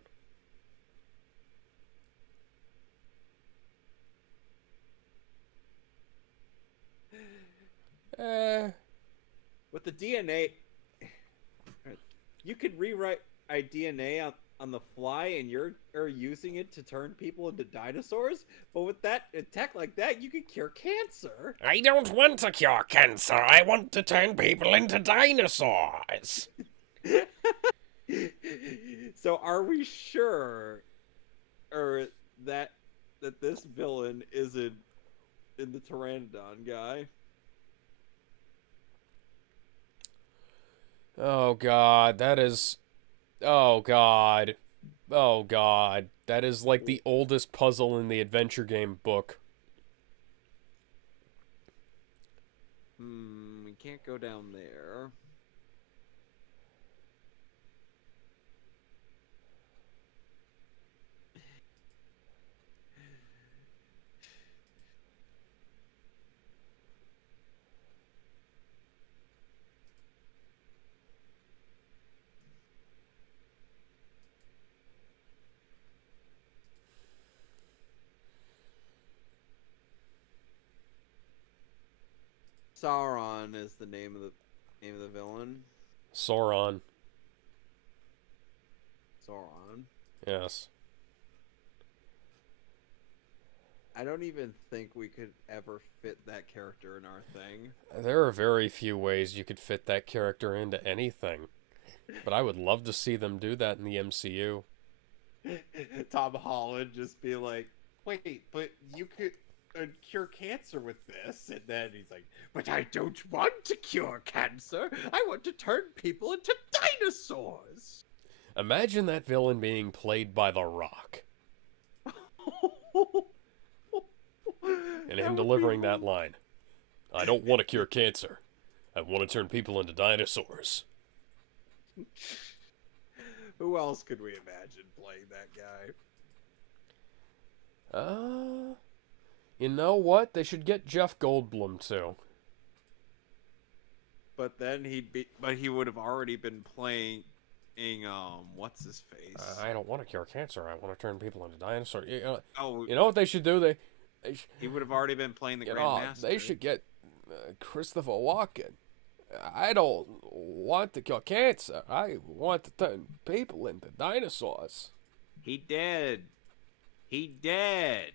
Eh. With the DNA, you could rewrite a DNA on the fly, and you're using it to turn people into dinosaurs. But with that a tech like that, you could cure cancer. I don't want to cure cancer. I want to turn people into dinosaurs. So are we sure, or that this villain isn't in the Pteranodon guy? Oh God, that is. Oh God. Oh God. That is like the oldest puzzle in the adventure game book. We can't go down there. Sauron is the name of the villain. Sauron. Sauron. Yes. I don't even think we could ever fit that character in our thing. There are very few ways you could fit that character into anything. But I would love to see them do that in the MCU. Tom Holland just be like, wait, but you could cure cancer with this. And then he's like, but I don't want to cure cancer. I want to turn people into dinosaurs. Imagine that villain being played by The Rock. And him delivering that line. I don't want to cure cancer. I want to turn people into dinosaurs. Who else could we imagine playing that guy? You know what? They should get Jeff Goldblum too. But then he would have already been playing, what's his face? I don't want to cure cancer. I want to turn people into dinosaurs. Oh, You know what they should do? he would have already been playing the Grand Master. They should get Christopher Walken. I don't want to cure cancer. I want to turn people into dinosaurs. He did. He did.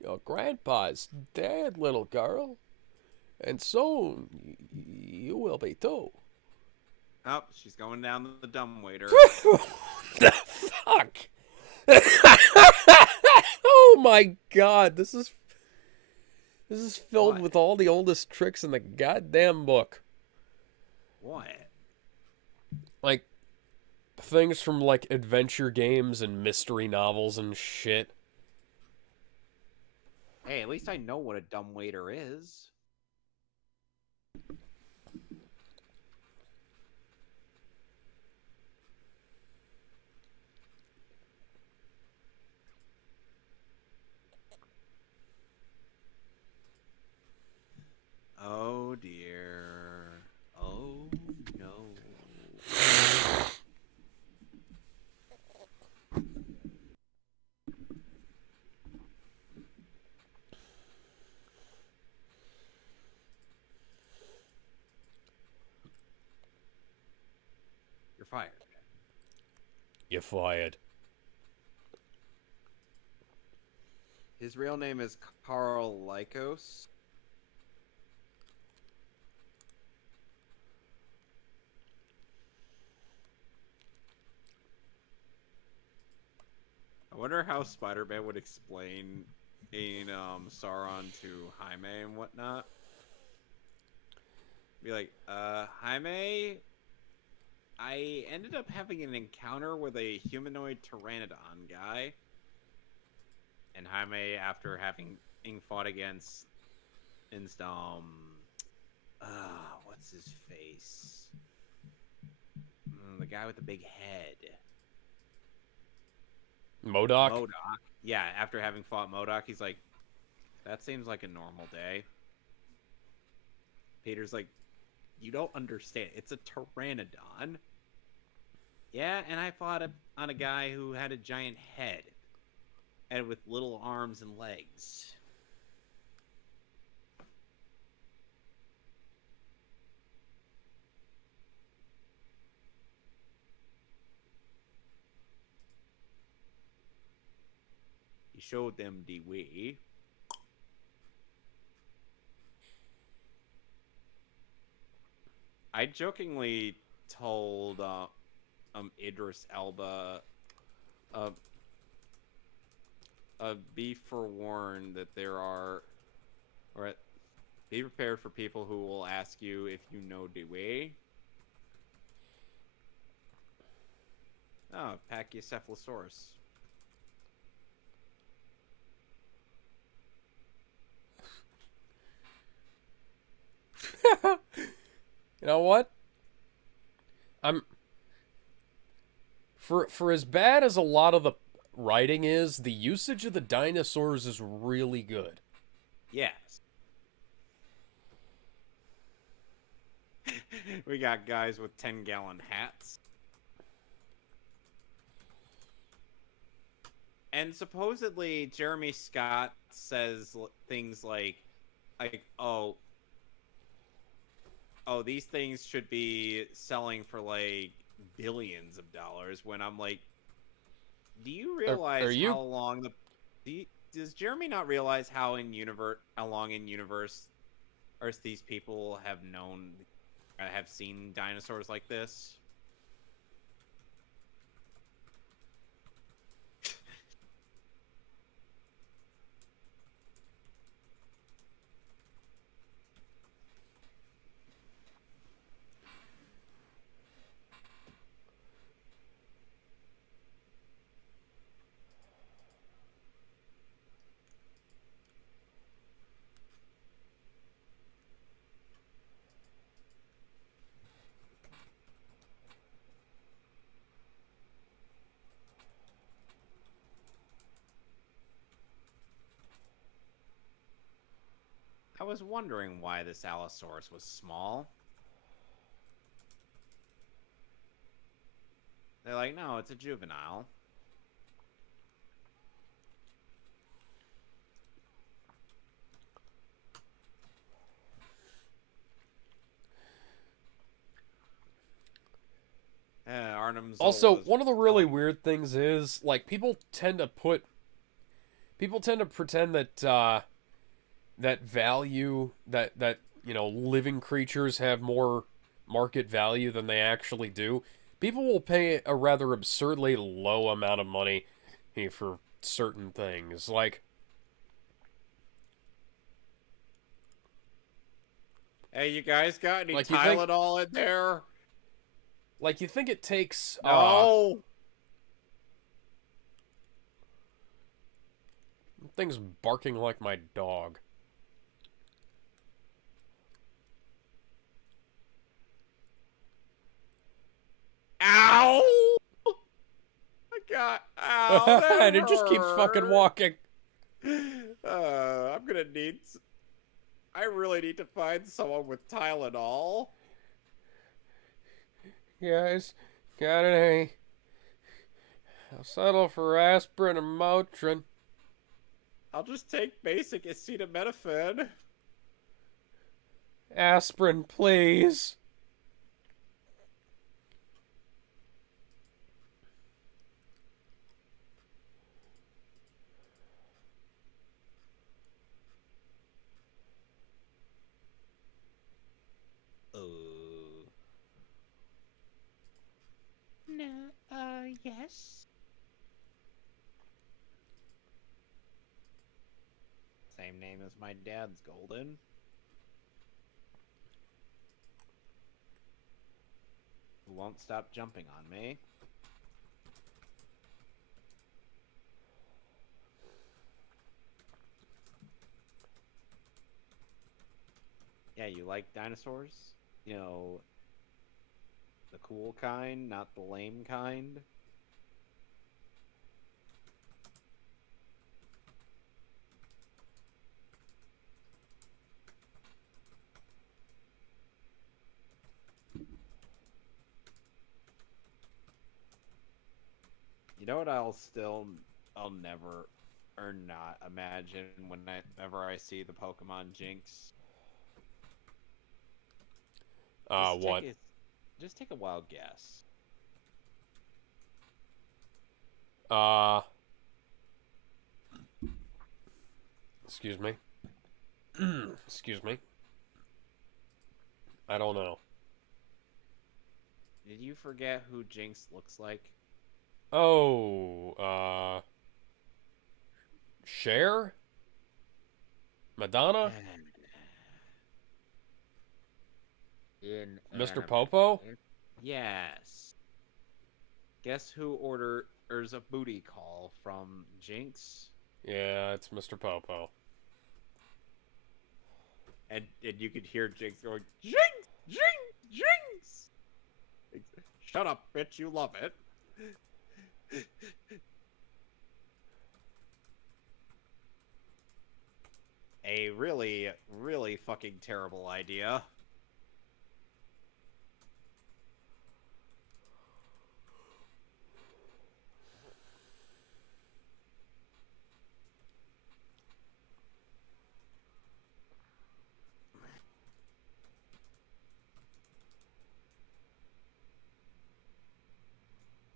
Your grandpa's dead, little girl. And soon, you will be too. Oh, she's going down the dumbwaiter. The fuck? Oh my God, this is filled What? with all the oldest tricks in the goddamn book. What? Like things from like adventure games and mystery novels and shit. Hey, at least I know what a dumbwaiter is. Oh dear. Oh no. You're fired. You're fired. His real name is Carl Lycos. I wonder how Spider-Man would explain Sauron to Jaime and whatnot. Be like, Jaime, I ended up having an encounter with a humanoid pteranodon guy. And Jaime, after having fought against what's his face? The guy with the big head. MODOK? MODOK. Yeah, after having fought MODOK, he's like, that seems like a normal day. Peter's like, you don't understand. It's a pteranodon. Yeah, and I fought on a guy who had a giant head and with little arms and legs. He showed them the way. I jokingly told Idris Elba, uh, be forewarned that there are, or be prepared for people who will ask you if you know the way. Oh, Pachycephalosaurus. You know what? I'm for as bad as a lot of the writing is, the usage of the dinosaurs is really good. Yes. We got guys with 10-gallon hats. And supposedly Jeremy Scott says things like oh, these things should be selling for like billions of dollars. When I'm like, do you realize how long does Jeremy not realize how long in universe these people have known, have seen dinosaurs like this? I was wondering why this Allosaurus was small. They're like, no, it's a juvenile. Arnhem Zoll Also, was one of the really weird things is, like, people tend to pretend that that value that living creatures have more market value than they actually do. People will pay a rather absurdly low amount of money for certain things. Like, hey, you guys got any like Tylenol in there? Like, you think it takes no. Thing's barking like my dog. Ow! I got ow. That And it just keeps fucking walking. I'm gonna need. I really need to find someone with Tylenol. Guys, got any? I'll settle for aspirin and Motrin. I'll just take basic acetaminophen. Aspirin, please. No, yes. Same name as my dad's Golden. won't stop jumping on me. Yeah, you like dinosaurs? You know, the cool kind, not the lame kind? You know what I'll never or not imagine whenever I see the Pokemon Jinx? Just What? just take a wild guess. Excuse me. Excuse me. I don't know. Did you forget who Jinx looks like? Oh, Cher? Madonna? Mr. Inanimate. Popo? Yes. Guess who orders a booty call from Jinx? Yeah, it's Mr. Popo. And you could hear Jinx going, Jinx! Jinx! Jinx! Shut up, bitch, you love it. A really, really fucking terrible idea.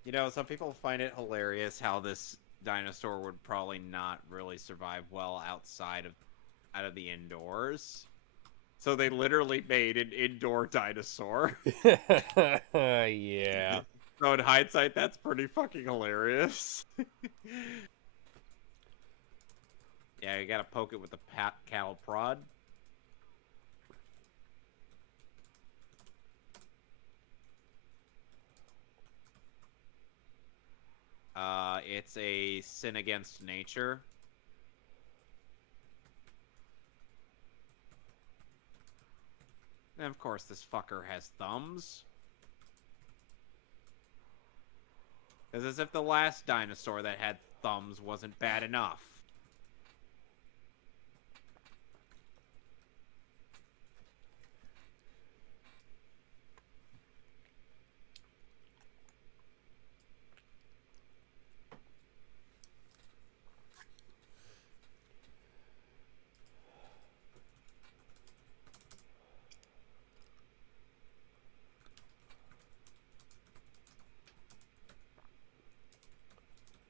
You know, some people find it hilarious how this dinosaur would probably not really survive well out of the indoors. So they literally made an indoor dinosaur. Yeah. So in hindsight, that's pretty fucking hilarious. Yeah, you gotta poke it with the cattle prod. It's a sin against nature. And of course, this fucker has thumbs. It's as if the last dinosaur that had thumbs wasn't bad enough.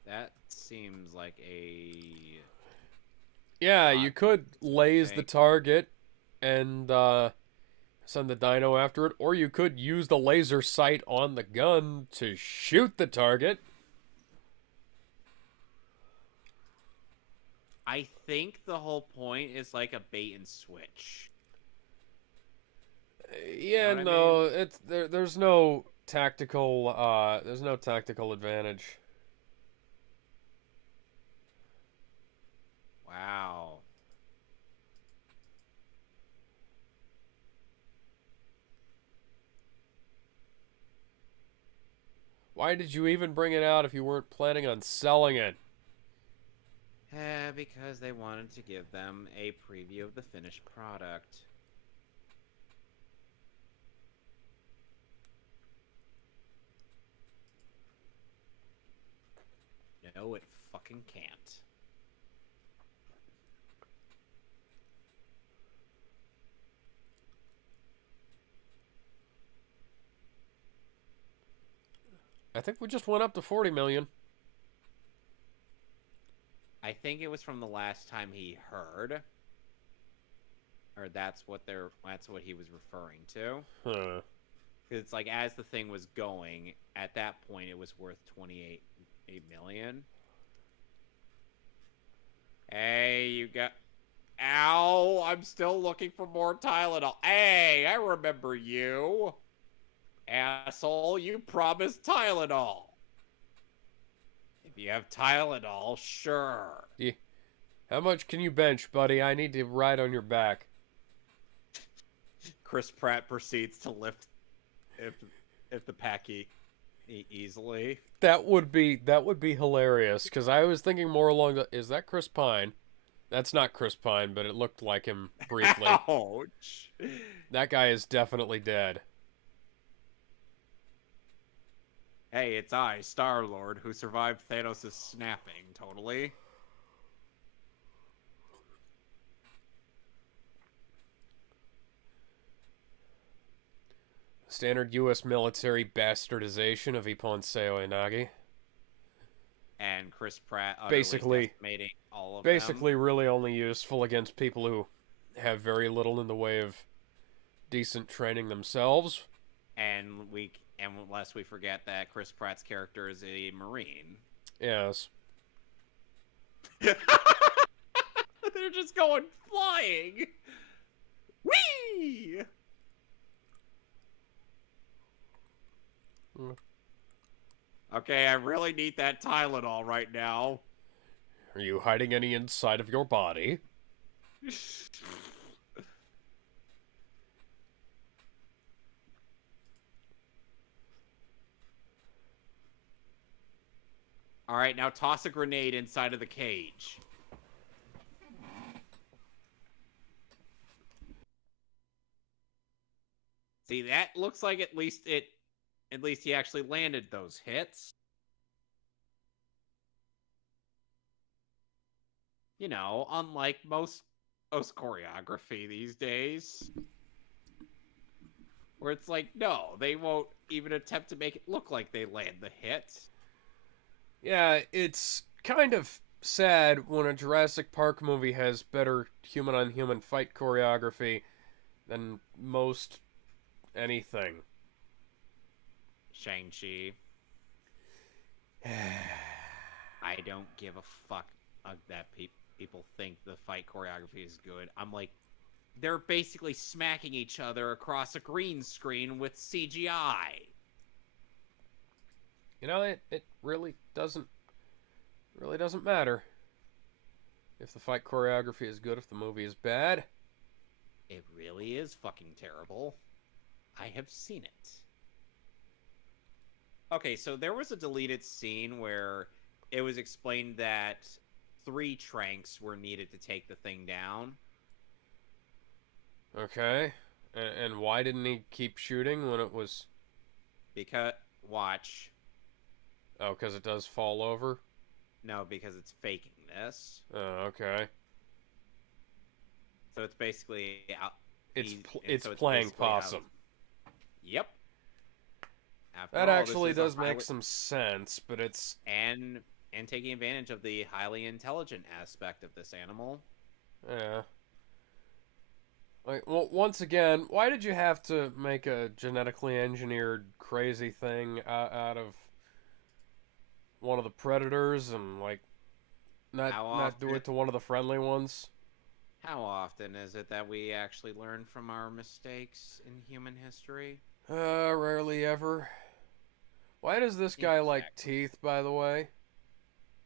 That seems like a... Yeah, you could laze the target and send the dino after it, or you could use the laser sight on the gun to shoot the target. I think the whole point is like a bait and switch. Yeah, You know what I no, mean? it's there's no tactical advantage. Wow. Why did you even bring it out if you weren't planning on selling it? Because they wanted to give them a preview of the finished product. No, it fucking can't. I think we just went up to 40 million. I think it was from the last time he heard. Or that's what he was referring to. Huh. Because it's like, as the thing was going, at that point it was worth 28 million. Hey, you got... Ow! I'm still looking for more Tylenol. Hey, I remember you. Asshole, you promised Tylenol. If you have Tylenol, sure. Yeah. How much can you bench, buddy? I need to ride on your back. Chris Pratt proceeds to lift if the pack easily. That would be hilarious, because I was thinking more along the, is that Chris Pine? That's not Chris Pine, but it looked like him briefly. Ouch. That guy is definitely dead. Hey, it's I, Star-Lord, who survived Thanos' snapping, totally. Standard U.S. military bastardization of Ippon Seo Inagi. And Chris Pratt Basically decimating all of basically them. really only useful against people who have very little in the way of decent training themselves. And unless we forget that Chris Pratt's character is a Marine. Yes. They're just going flying. Whee! Okay, I really need that Tylenol right now. Are you hiding any inside of your body? All right, now toss a grenade inside of the cage. See, that looks like at least he actually landed those hits. You know, unlike most choreography these days. Where it's like, no, they won't even attempt to make it look like they land the hit. Yeah, it's kind of sad when a Jurassic Park movie has better human-on-human fight choreography than most anything. Shang-Chi. I don't give a fuck that people think the fight choreography is good. I'm like, they're basically smacking each other across a green screen with CGI. You know, it really doesn't matter if the fight choreography is good, if the movie is bad. It really is fucking terrible. I have seen it. Okay, so there was a deleted scene where it was explained that 3 Tranks were needed to take the thing down. Okay. And why didn't he keep shooting when it was... Because, watch. Oh, because it does fall over? No, because it's faking this. Oh, okay. So it's basically... It's playing possum. Yep. After That all, actually does make some sense, but it's... And taking advantage of the highly intelligent aspect of this animal. Yeah. Like, well, once again, why did you have to make a genetically engineered crazy thing out of one of the predators and, like, not do it to one of the friendly ones? How often is it that we actually learn from our mistakes in human history? Rarely ever. Why does this guy like teeth, by the way?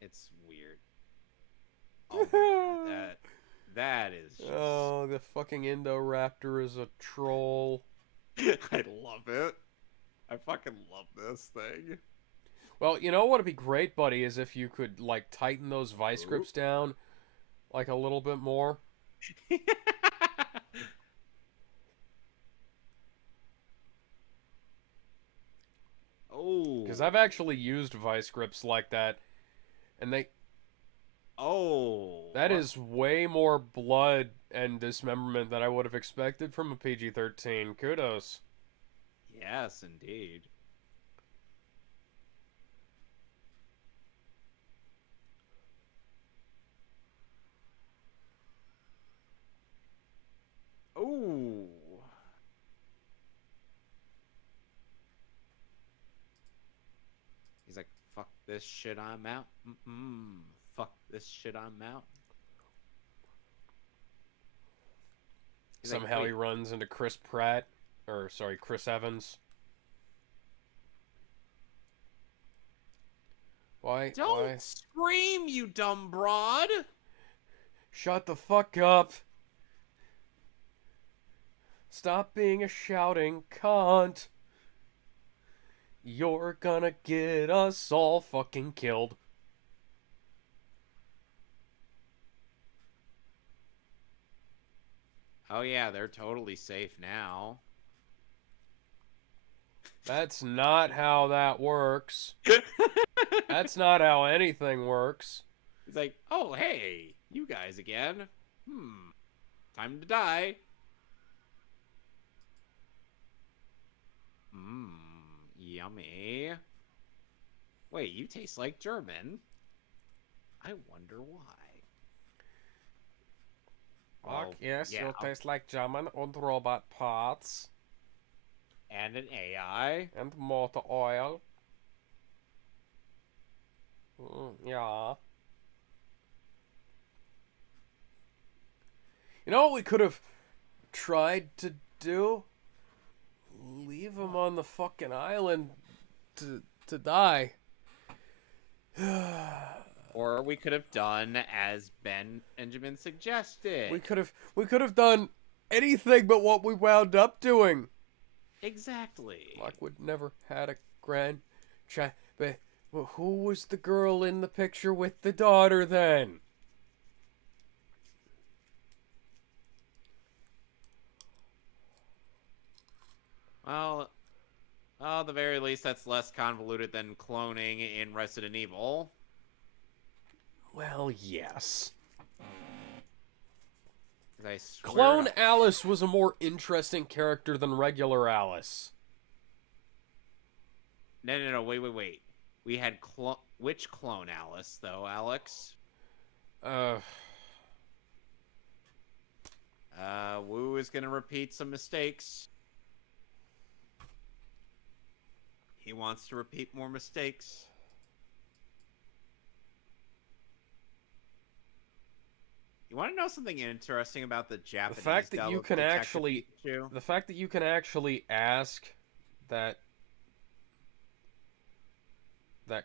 It's weird. Oh, that is just... Oh, the fucking Indoraptor is a troll. I love it. I fucking love this thing. Well, you know what would be great, buddy, is if you could, like, tighten those vice grips down, like, a little bit more. Oh. Because I've actually used vice grips like that, and they... Oh. That is way more blood and dismemberment than I would have expected from a PG-13. Kudos. Yes, indeed. Ooh. He's like, fuck this shit, I'm out. Fuck this shit, I'm out. Somehow he runs into Chris Pratt, or sorry, Chris Evans. Why? Don't scream, you dumb broad! Shut the fuck up. Stop being a shouting cunt. You're gonna get us all fucking killed. Oh yeah, they're totally safe now. That's not how that works. That's not how anything works. He's like, oh hey, you guys again. Time to die. Yummy. Wait, you taste like German. I wonder why. Fuck yes, yeah. you taste like German and robot parts. And an AI. And motor oil. Yeah. You know what we could have tried to do? Leave him on the fucking island to die. Or we could have done as Benjamin suggested. We could have done anything but what we wound up doing. Exactly. Like we'd never had a grandchild. But who was the girl in the picture with the daughter then? Well, at the very least, that's less convoluted than cloning in Resident Evil. Well, yes. I swear Clone Alice was a more interesting character than regular Alice. No, wait. We had which clone Alice, though, Alex? Wu is gonna repeat some mistakes. He wants to repeat more mistakes. You want to know something interesting about the Japanese? The fact that you can actually, Pikachu? the fact that you can actually ask that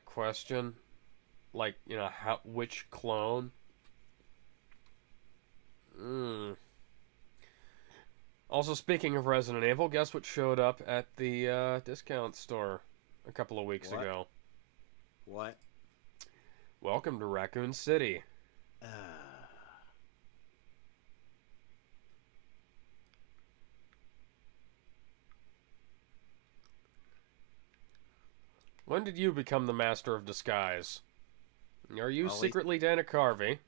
question, like, you know, which clone? Also, speaking of Resident Evil, guess what showed up at the discount store a couple of weeks ago? What? Welcome to Raccoon City. When did you become the Master of Disguise? Are you secretly Dana Carvey?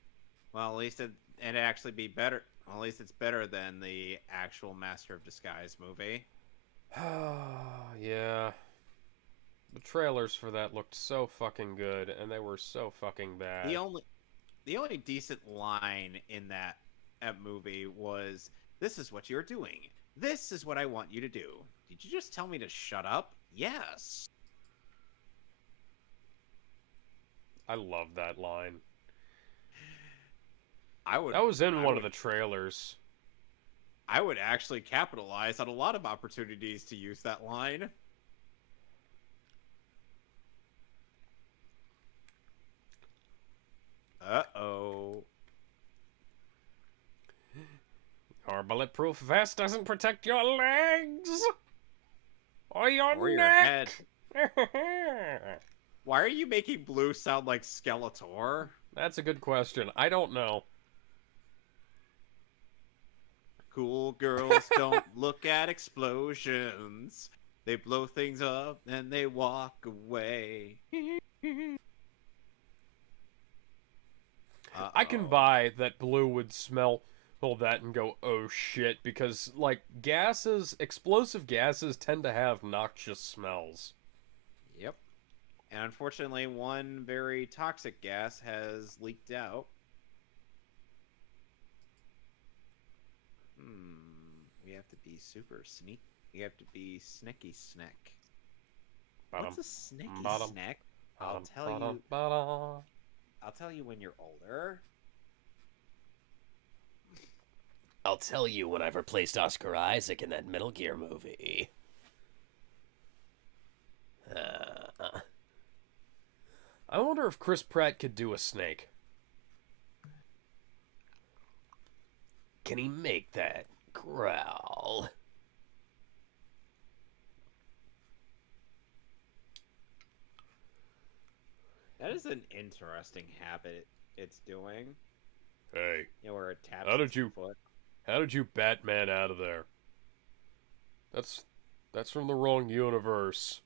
Well, at least it'd actually be better. Well, at least it's better than the actual Master of Disguise movie. Yeah. The trailers for that looked so fucking good, and they were so fucking bad. The only decent line in that movie was, "This is what you're doing. This is what I want you to do. Did you just tell me to shut up?" Yes. I love that line. That was in one of the trailers. I would actually capitalize on a lot of opportunities to use that line. Uh-oh. Your bulletproof vest doesn't protect your legs! Or your neck! Your head. Why are you making Blue sound like Skeletor? That's a good question. I don't know. Cool girls don't look at explosions. They blow things up and they walk away. I can buy that Blue would smell all that and go, oh shit, because, like, explosive gases tend to have noxious smells. Yep. And unfortunately, one very toxic gas has leaked out. We have to be super sneak. We have to be sneaky snack. What's a sneaky snack? I'll tell you when you're older. I'll tell you when I've replaced Oscar Isaac in that Metal Gear movie. I wonder if Chris Pratt could do a snake. Can he make that growl? That is an interesting habit it's doing. Hey, You know, where it taps How did its you- foot. how did you Batman out of there? That's from the wrong universe.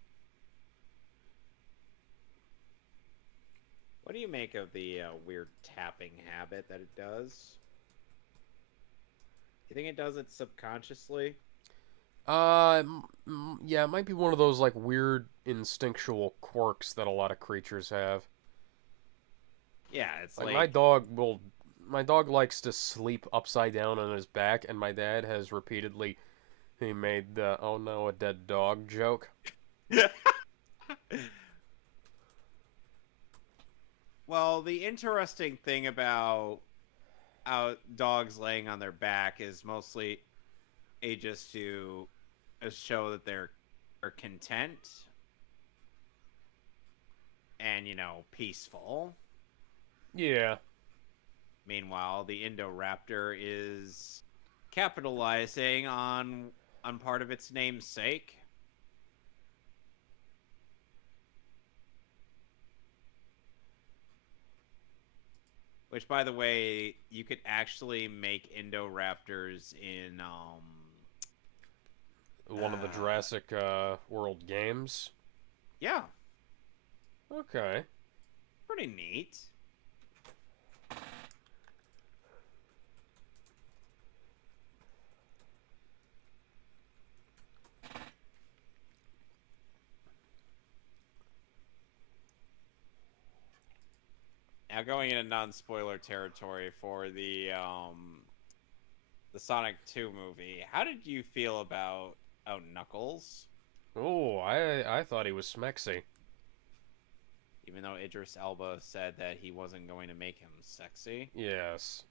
What do you make of the weird tapping habit that it does? You think it does it subconsciously? Yeah, it might be one of those like weird instinctual quirks that a lot of creatures have. Yeah, it's Like like my dog likes to sleep upside down on his back, and my dad has repeatedly he made the "oh no, a dead dog" joke. Well, the interesting thing about dogs laying on their back is mostly just to show that they're are content and, peaceful. Yeah. Meanwhile, the Indoraptor is capitalizing on part of its namesake. Which, by the way, you could actually make Indoraptors in One of the Jurassic World games. yeah, Okay. pretty neat. Now going into non-spoiler territory for the Sonic 2 movie, how did you feel about Knuckles? Oh, I thought he was smexy. Even though Idris Elba said that he wasn't going to make him sexy. Yes.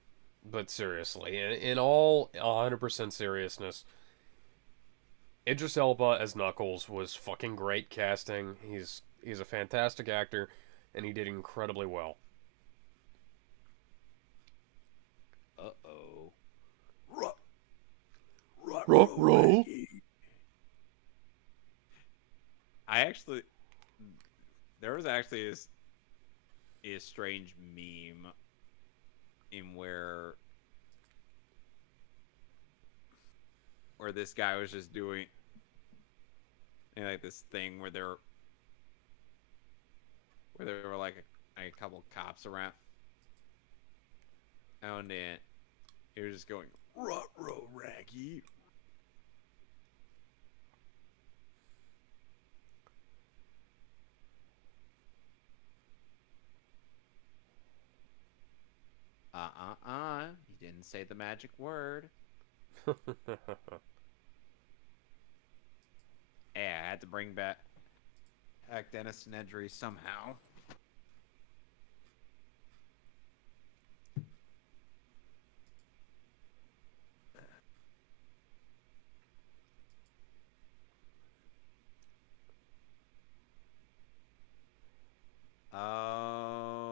But seriously, in all 100% seriousness, Idris Elba as Knuckles was fucking great casting. He's a fantastic actor, and he did incredibly well. Uh-oh. Ruh-roh. There was actually a strange meme in where this guy was just doing like this thing where there were like a couple cops around, and he was just going ruh-roh, Raggy. You didn't say the magic word. Yeah, I had to bring back Dennis Nedry somehow.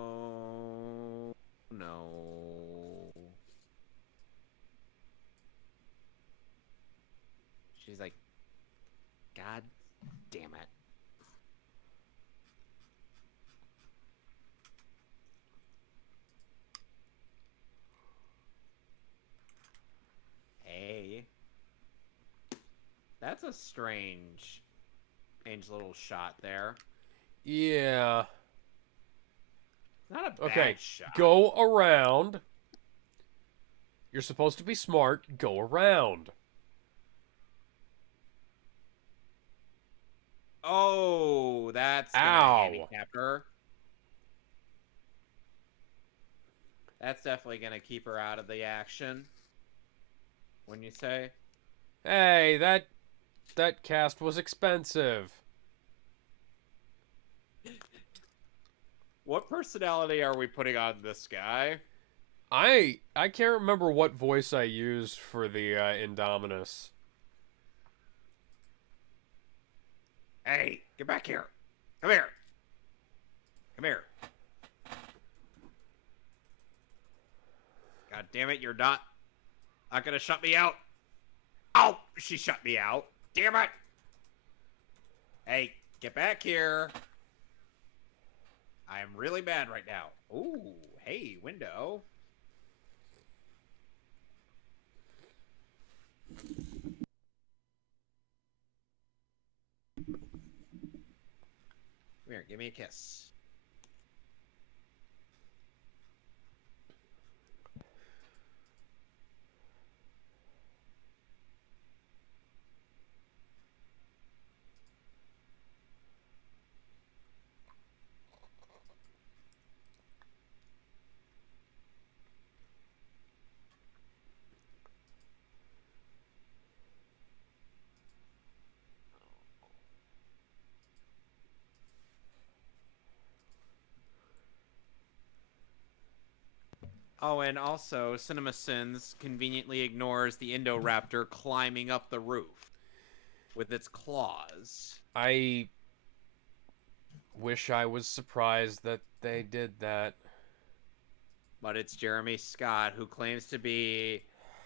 Oh no. She's like, God damn it. Hey. That's a strange little shot there. Yeah. Not a bad Okay, shot. go around. You're supposed to be smart. Go around. Oh, that's gonna Ow. handicap her. That's definitely gonna keep her out of the action. Wouldn't you say? Hey, that cast was expensive. What personality are we putting on this guy? I can't remember what voice I used for the Indominus. Hey, get back here. Come here. Come here. God damn it, you're not gonna shut me out. Oh, she shut me out. Damn it. Hey, get back here. I am really mad right now. Ooh, hey, window. Come here, give me a kiss. Oh, and also, CinemaSins conveniently ignores the Indoraptor climbing up the roof with its claws. I wish I was surprised that they did that. But it's Jeremy Scott, who claims to be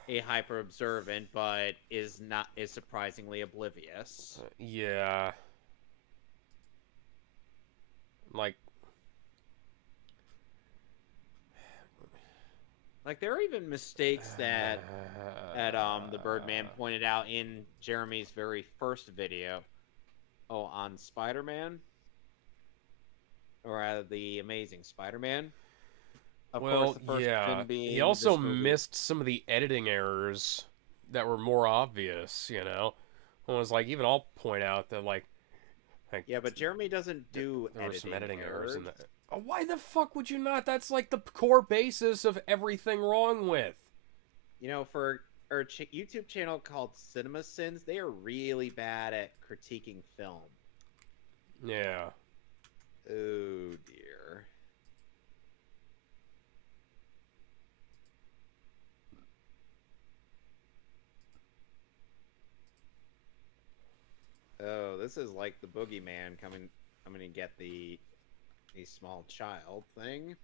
a hyper observant, but is surprisingly oblivious. Yeah. Like there are even mistakes that the Birdman pointed out in Jeremy's very first video. Oh, on Spider-Man, or the Amazing Spider-Man. Of course, the first one being he also this movie. missed some of the editing errors that were more obvious. You know, it was like even I'll point out that like yeah, but Jeremy doesn't do there were some editing errors in that. that. Oh, why the fuck would you not? That's like the core basis of everything wrong with. You know, for our YouTube channel called CinemaSins, they are really bad at critiquing film. Yeah. Oh dear. Oh, this is like the boogeyman coming to get the small child thing.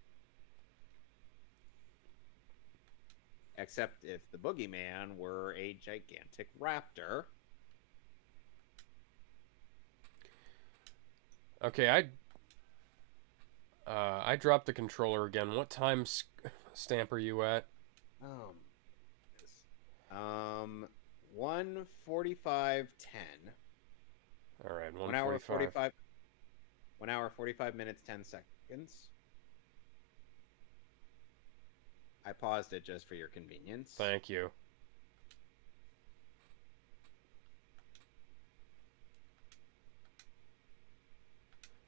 Except if the boogeyman were a gigantic raptor. Okay, I dropped the controller again. What time stamp are you at? 1:45:10. All right, 1 hour 45. 1 hour 45 minutes 10 seconds. I paused it just for your convenience. Thank you.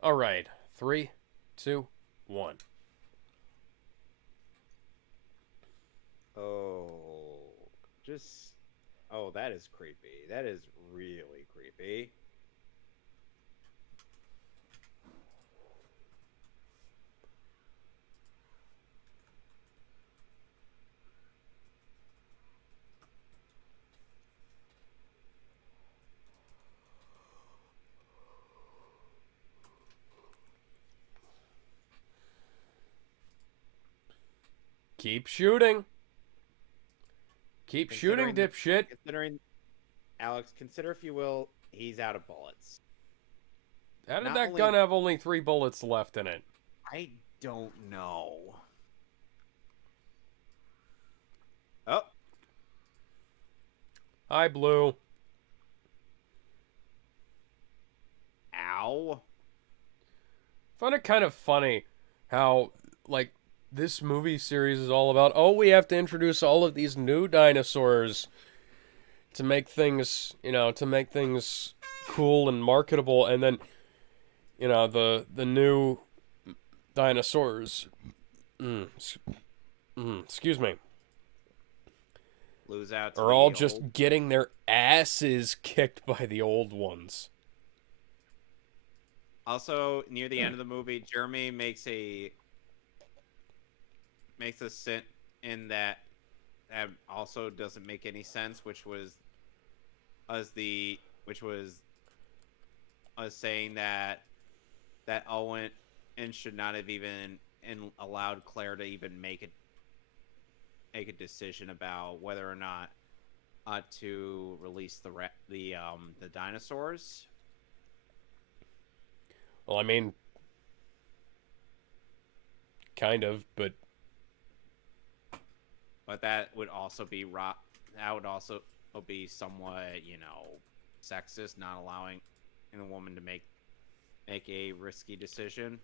All right, 3, 2, 1. Oh, that is creepy. That is really creepy. Keep shooting. Keep shooting, dipshit. Considering, Alex, consider if you will, he's out of bullets. How did that gun have only 3 bullets left in it? I don't know. Oh. Hi, Blue. Ow. I find it kind of funny how, like, this movie series is all about, oh, we have to introduce all of these new dinosaurs to make things, cool and marketable, and then, the new dinosaurs, excuse me, Lose out to are all just getting their asses kicked by the old ones. Also, near the end of the movie, Jeremy makes a sin in that also doesn't make any sense, which was us saying that Owen and should not have even allowed Claire to even make a decision about whether or not to release the dinosaurs. Well, I mean, kind of, but that would also be somewhat, sexist, not allowing a woman to make a risky decision.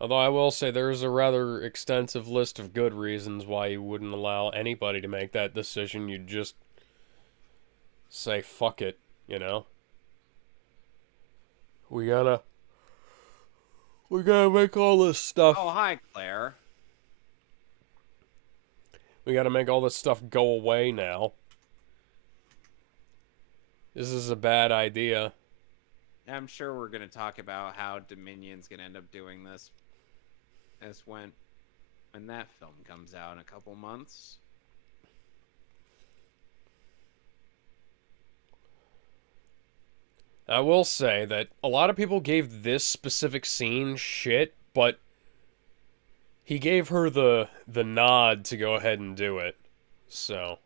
although I will say there is a rather extensive list of good reasons why you wouldn't allow anybody to make that decision. You'd just say, fuck it, you know? We gotta make all this stuff. Oh, hi, Claire. We gotta make all this stuff go away now. This is a bad idea. I'm sure we're going to talk about how Dominion's going to end up doing this as when that film comes out in a couple months. I will say that a lot of people gave this specific scene shit, but he gave her the nod to go ahead and do it. So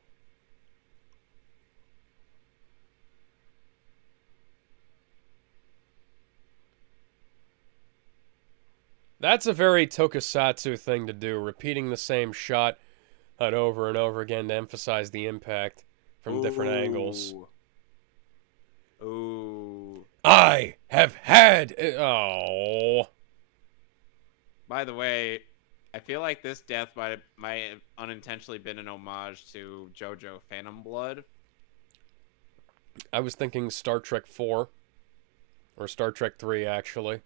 that's a very tokusatsu thing to do, repeating the same shot over and over again to emphasize the impact from different angles. Ooh. I have had... Oh. By the way, I feel like this death might have unintentionally been an homage to JoJo Phantom Blood. I was thinking Star Trek 4. Or Star Trek 3, actually.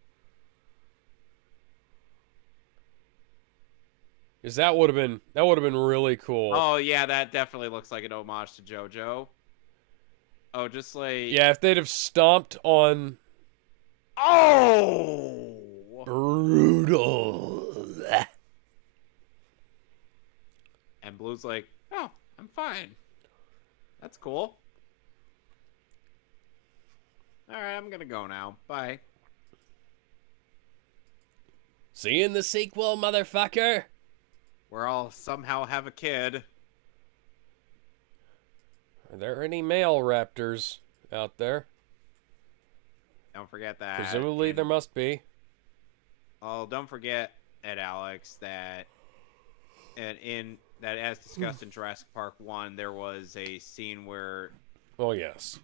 Because that would have been really cool. Oh, yeah, that definitely looks like an homage to JoJo. Oh, just like... Yeah, if they'd have stomped on... Oh! Brutal. And Blue's like, oh, I'm fine. That's cool. Alright, I'm gonna go now. Bye. See you in the sequel, motherfucker. Where I'll somehow have a kid. Are there any male raptors out there? Don't forget that. Presumably there must be. Oh, don't forget, Ed Alex, that as discussed in Jurassic Park 1, there was a scene where Oh, yes.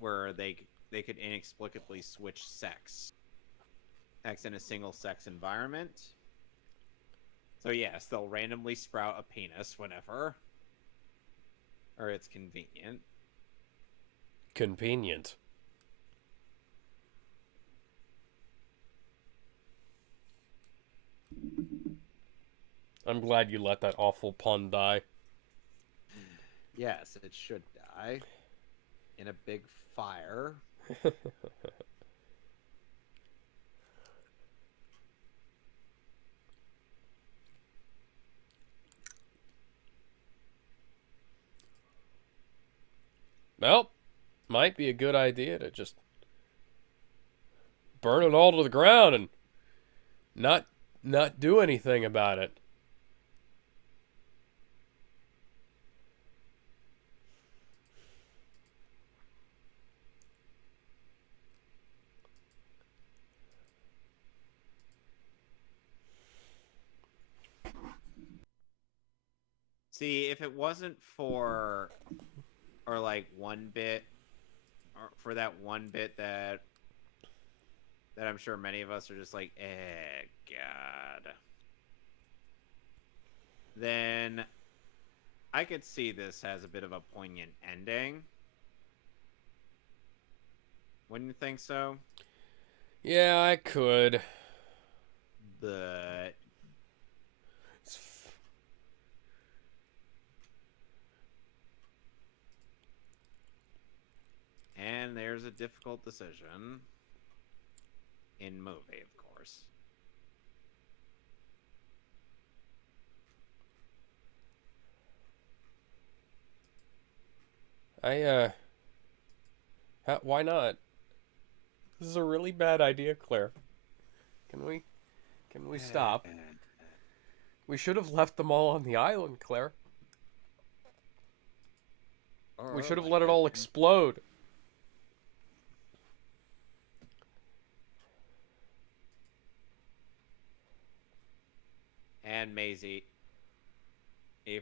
they could inexplicably switch sex in a single sex environment. So yes, they'll randomly sprout a penis whenever, or it's convenient. Convenient. I'm glad you let that awful pun die. Yes, it should die in a big fire. Well, might be a good idea to just burn it all to the ground and not do anything about it. See, if it wasn't for, or like one bit, or for that one bit that I'm sure many of us are just like, God. Then I could see this as a bit of a poignant ending. Wouldn't you think so? Yeah, I could. But and there's a difficult decision in movie, of course. Why not? This is a really bad idea, Claire. Can we stop? We should have left them all on the island, Claire. We should have let it all explode. And Maisie,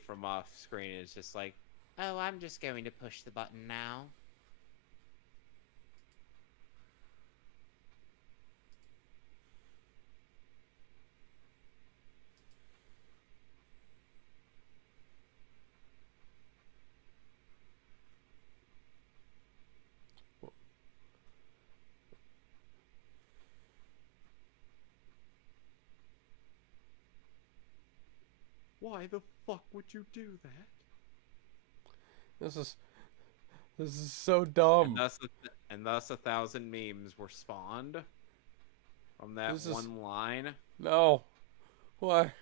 from off screen, is just like, oh, I'm just going to push the button now. Why the fuck would you do that? This is so dumb. And thus 1,000 memes were spawned from that one line. No. Why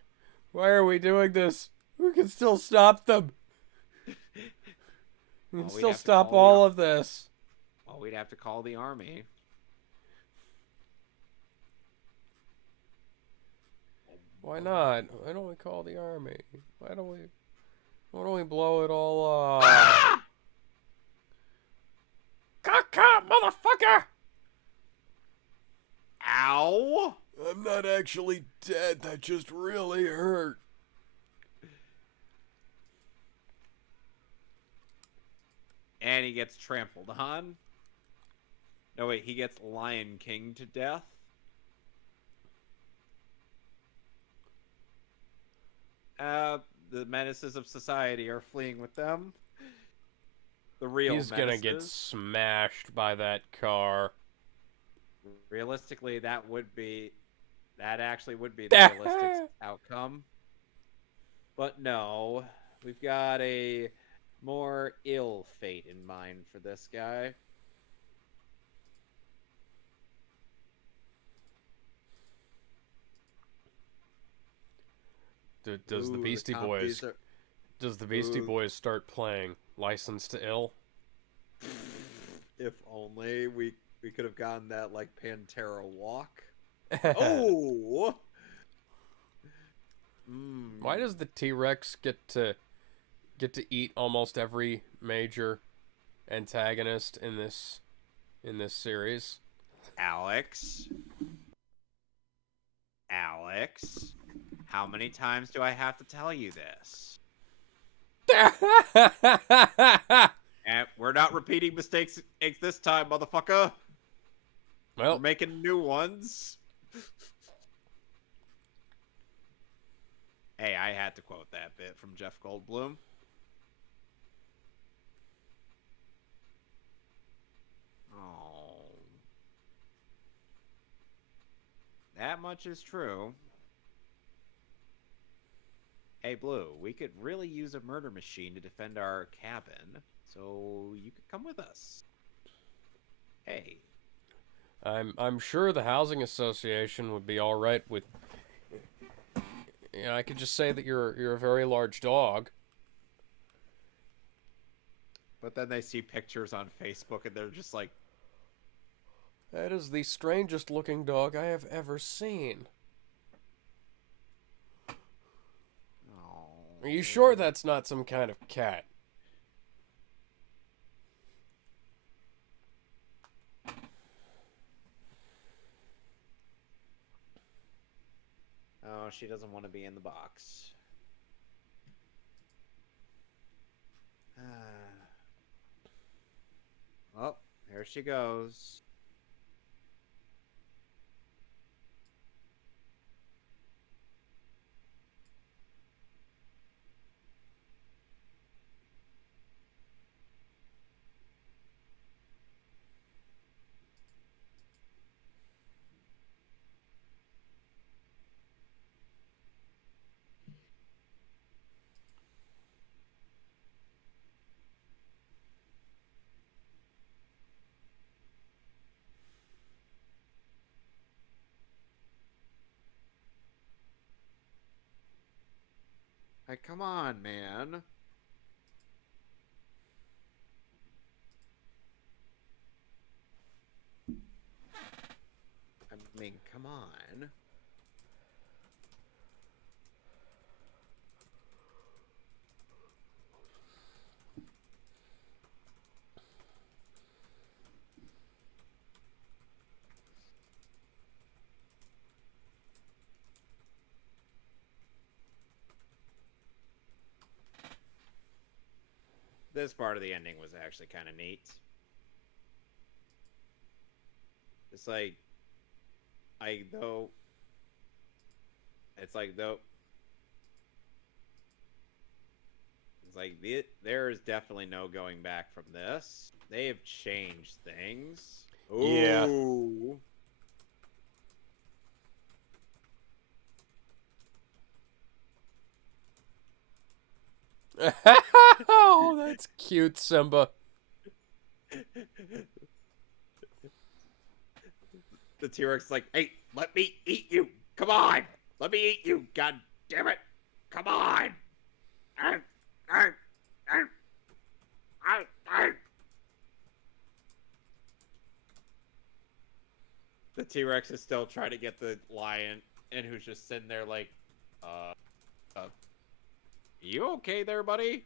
are we doing this? We can still stop them. We can still stop all of this. Well, we'd have to call the army. Why not? Why don't we call the army? Why don't we blow it all up? Caca, motherfucker! Ow! I'm not actually dead. That just really hurt. And he gets trampled on. No, wait, he gets Lion King to death. The menaces of society are fleeing with them. The real He's menaces. gonna get smashed by that car. Realistically, that actually would be the realistic outcome. But no, we've got a more ill fate in mind for this guy. Does the Beastie Boys start playing License to Ill? If only we could have gotten that like Pantera walk. Oh. Why does the T-Rex get to eat almost every major antagonist in this series? Alex, how many times do I have to tell you this? And we're not repeating mistakes this time, motherfucker. Well, we're making new ones. Hey, I had to quote that bit from Jeff Goldblum. Oh. That much is true. Hey, Blue, we could really use a murder machine to defend our cabin, so you could come with us. Hey. I'm sure the housing association would be all right with. I could just say that you're a very large dog. But then they see pictures on Facebook and they're just like, that is the strangest looking dog I have ever seen. oh. Are you sure that's not some kind of cat? Oh, she doesn't want to be in the box. Well, there she goes. Hey, come on, man. mean, come on. This part of the ending was actually kind of neat. It's like, though. It's like though. It's like there is definitely no going back from this. They have changed things. Yeah. Ooh. Oh, that's cute, Simba. The T-Rex is like, hey, let me eat you. Come on. Let me eat you. God damn it. Come on. The T-Rex is still trying to get the lion, and who's just sitting there like, you okay there, buddy?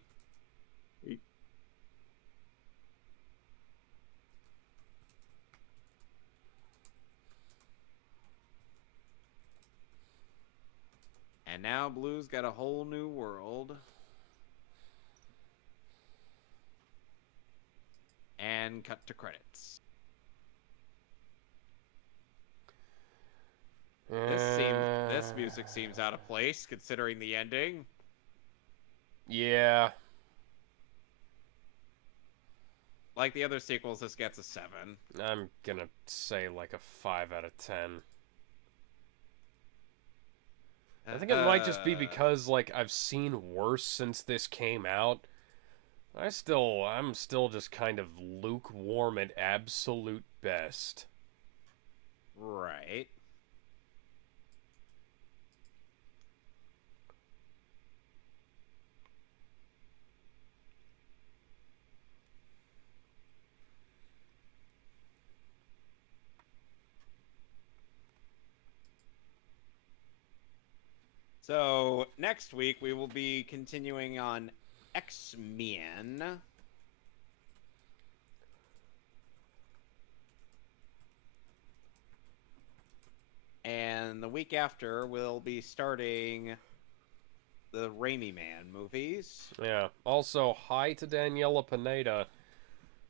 And now Blue's got a whole new world. And cut to credits. This music seems out of place considering the ending. Yeah. Like the other sequels, this gets a 7. I'm gonna say like a 5 out of 10. I think it might just be because, like, I've seen worse since this came out. I'm still just kind of lukewarm at absolute best. Right. So, next week we will be continuing on X-Men. And the week after, we'll be starting the Raimi Man movies. Yeah. Also, hi to Daniela Pineda,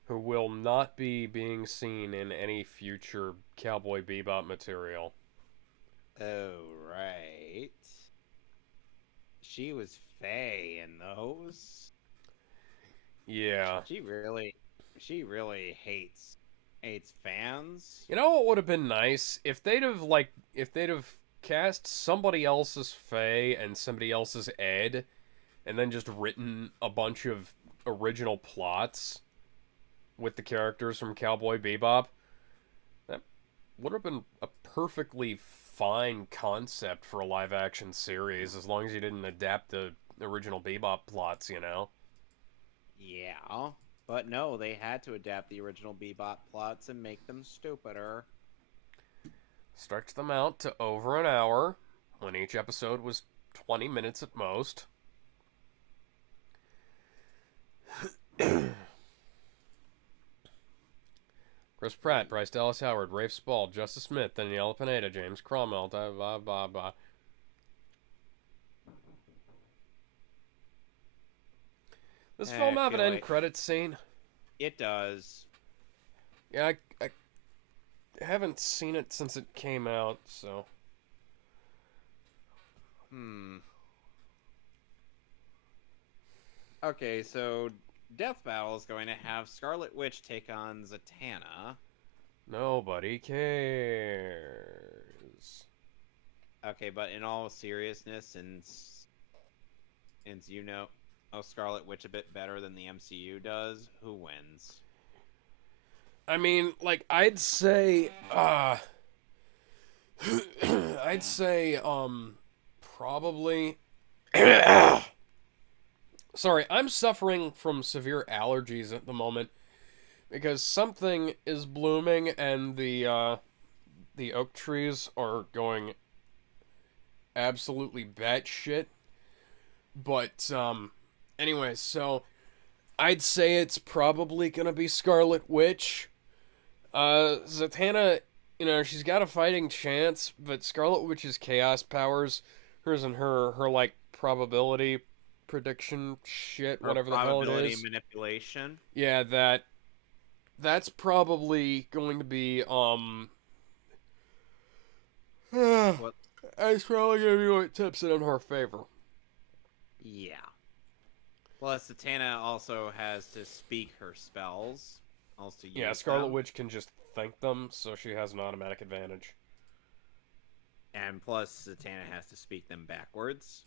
who will not be being seen in any future Cowboy Bebop material. Oh, right. She was Faye in those. Yeah. She really hates fans. You know what would have been nice? If they'd have cast somebody else's Faye and somebody else's Ed, and then just written a bunch of original plots with the characters from Cowboy Bebop. That would have been a perfectly fine concept for a live-action series, as long as you didn't adapt the original Bebop plots, you know? Yeah, but no, they had to adapt the original Bebop plots and make them stupider. Stretch them out to over an hour, when each episode was 20 minutes at most. Chris Pratt, Bryce Dallas Howard, Rafe Spall, Justice Smith, Daniela Pineda, James Cromwell, blah, blah, blah. Does this film have an end credits scene? It does. Yeah, I haven't seen it since it came out, so... Okay, so Death Battle is going to have Scarlet Witch take on Zatanna. Nobody cares. Okay, but in all seriousness, since you know Scarlet Witch a bit better than the MCU does, who wins? I mean, like, I'd say, probably... Sorry, I'm suffering from severe allergies at the moment, because something is blooming, and the the oak trees are going absolutely batshit. But anyway, so I'd say it's probably gonna be Scarlet Witch. Zatanna, she's got a fighting chance, but Scarlet Witch's chaos powers, hers and her like probability prediction shit, Or whatever the hell it probability is. manipulation. Yeah, that's probably going to be What? it's probably gonna be what tips it in her favor. Yeah. Plus, Zatanna also has to speak her spells. Also use Yeah, Scarlet them. Witch can just think them, so she has an automatic advantage. And plus, Zatanna has to speak them backwards.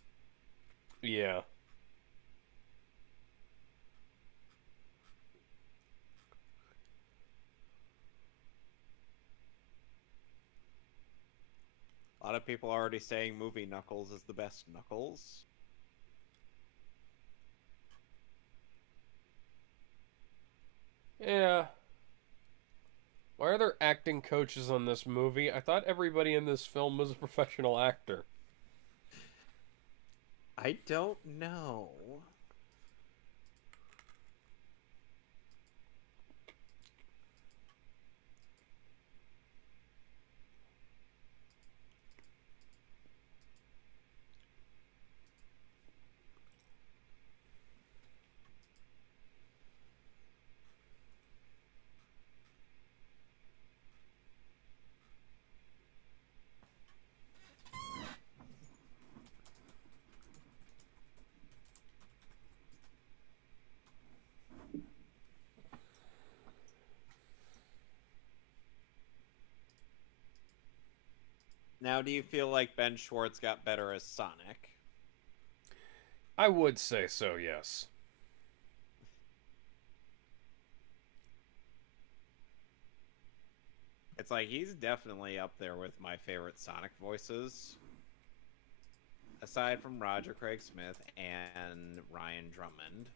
Yeah. A lot of people are already saying movie Knuckles is the best Knuckles. Yeah. Why are there acting coaches on this movie? I thought everybody in this film was a professional actor. I don't know. Now, do you feel like Ben Schwartz got better as Sonic? I would say so, yes. It's like he's definitely up there with my favorite Sonic voices. Aside from Roger Craig Smith and Ryan Drummond.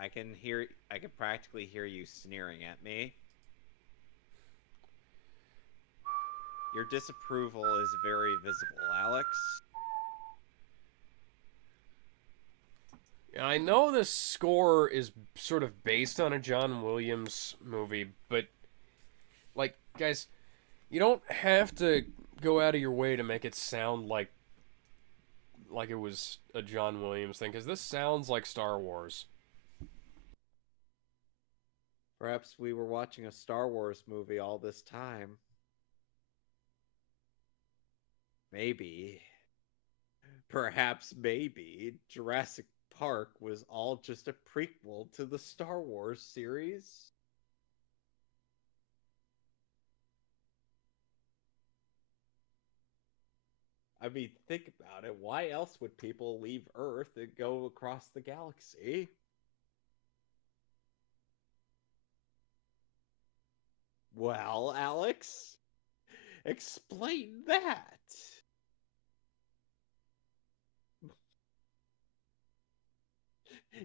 I can practically hear you sneering at me. Your disapproval is very visible, Alex. I know this score is sort of based on a John Williams movie, but, like, guys, you don't have to go out of your way to make it sound like it was a John Williams thing, because this sounds like Star Wars. Perhaps we were watching a Star Wars movie all this time. Maybe. Perhaps maybe Jurassic Park was all just a prequel to the Star Wars series? I mean, think about it. Why else would people leave Earth and go across the galaxy? Well, Alex, explain that.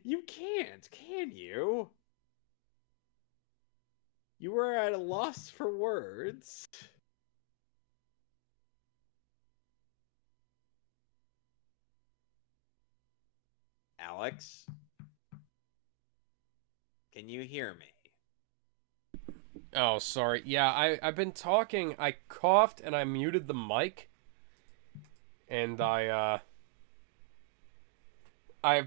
You can't, can you? You were at a loss for words. Alex, can you hear me? Oh, sorry. Yeah, I've been talking. I coughed and I muted the mic. And I've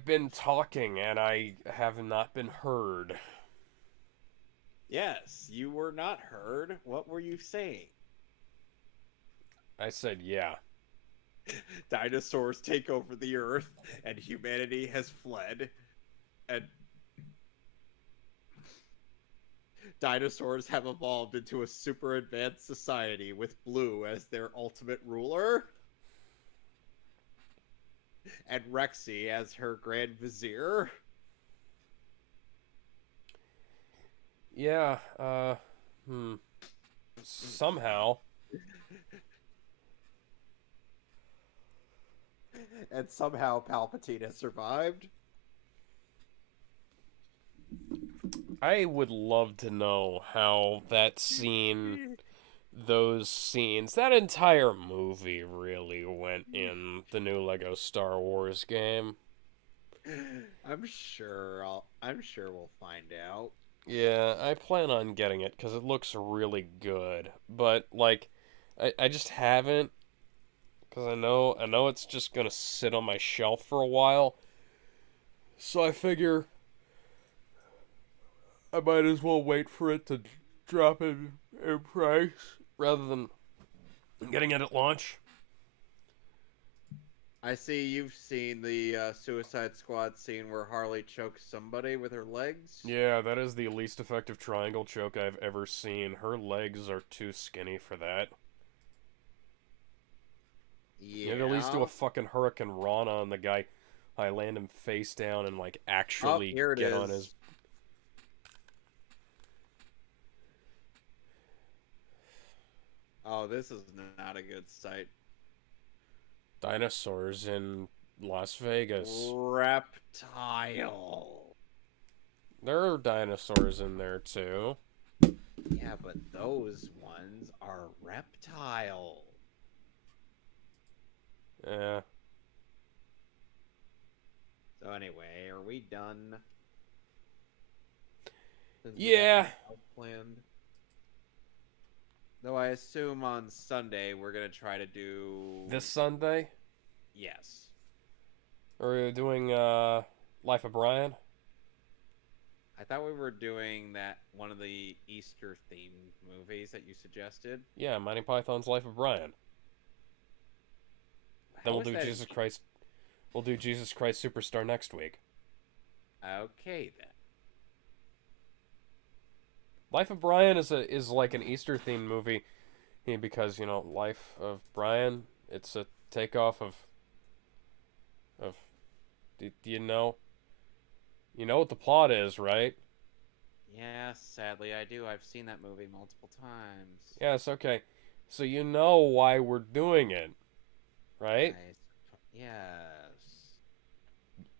been talking and I have not been heard. Yes, you were not heard. What were you saying? I said yeah. Dinosaurs take over the Earth, and humanity has fled. And dinosaurs have evolved into a super advanced society with Blue as their ultimate ruler. And Rexy as her Grand Vizier. Yeah, somehow. And somehow Palpatine has survived. I would love to know how that scene, those scenes, that entire movie really went in the new Lego Star Wars game. I'm sure we'll find out. Yeah, I plan on getting it because it looks really good. But, like, I just haven't, because I know it's just gonna sit on my shelf for a while. So I figure I might as well wait for it to drop in price rather than getting it at launch. I see you've seen the Suicide Squad scene where Harley chokes somebody with her legs. Yeah, that is the least effective triangle choke I've ever seen. Her legs are too skinny for that. Yeah. You'd at least do a fucking Hurricane Rana on the guy. I land him face down and, like, actually here it get is. on his... Oh, this is not a good sight. Dinosaurs in Las Vegas. Reptile. There are dinosaurs in there, too. Yeah, but those ones are reptile. Yeah. So anyway, are we done? Since we got Yeah. nothing else planned. Though I assume on Sunday we're gonna try to do This Sunday, Yes. we're doing, Life of Brian. I thought we were doing that one of the Easter themed movies that you suggested. Yeah, Monty Python's Life of Brian. Then How we'll is do that Jesus Christ. We'll do Jesus Christ Superstar next week. Okay then. Life of Brian is like an Easter themed movie, because Life of Brian. It's a takeoff of. Do you know? You know what the plot is, right? Yeah, sadly I do. I've seen that movie multiple times. Yes. Okay. So you know why we're doing it, right? Yes.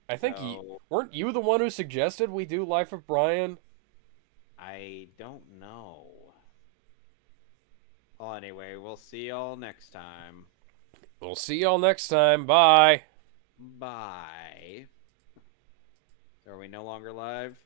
I think So, weren't you the one who suggested we do Life of Brian? I don't know. Well, anyway, we'll see y'all next time. We'll see y'all next time. Bye. Bye. So are we no longer live?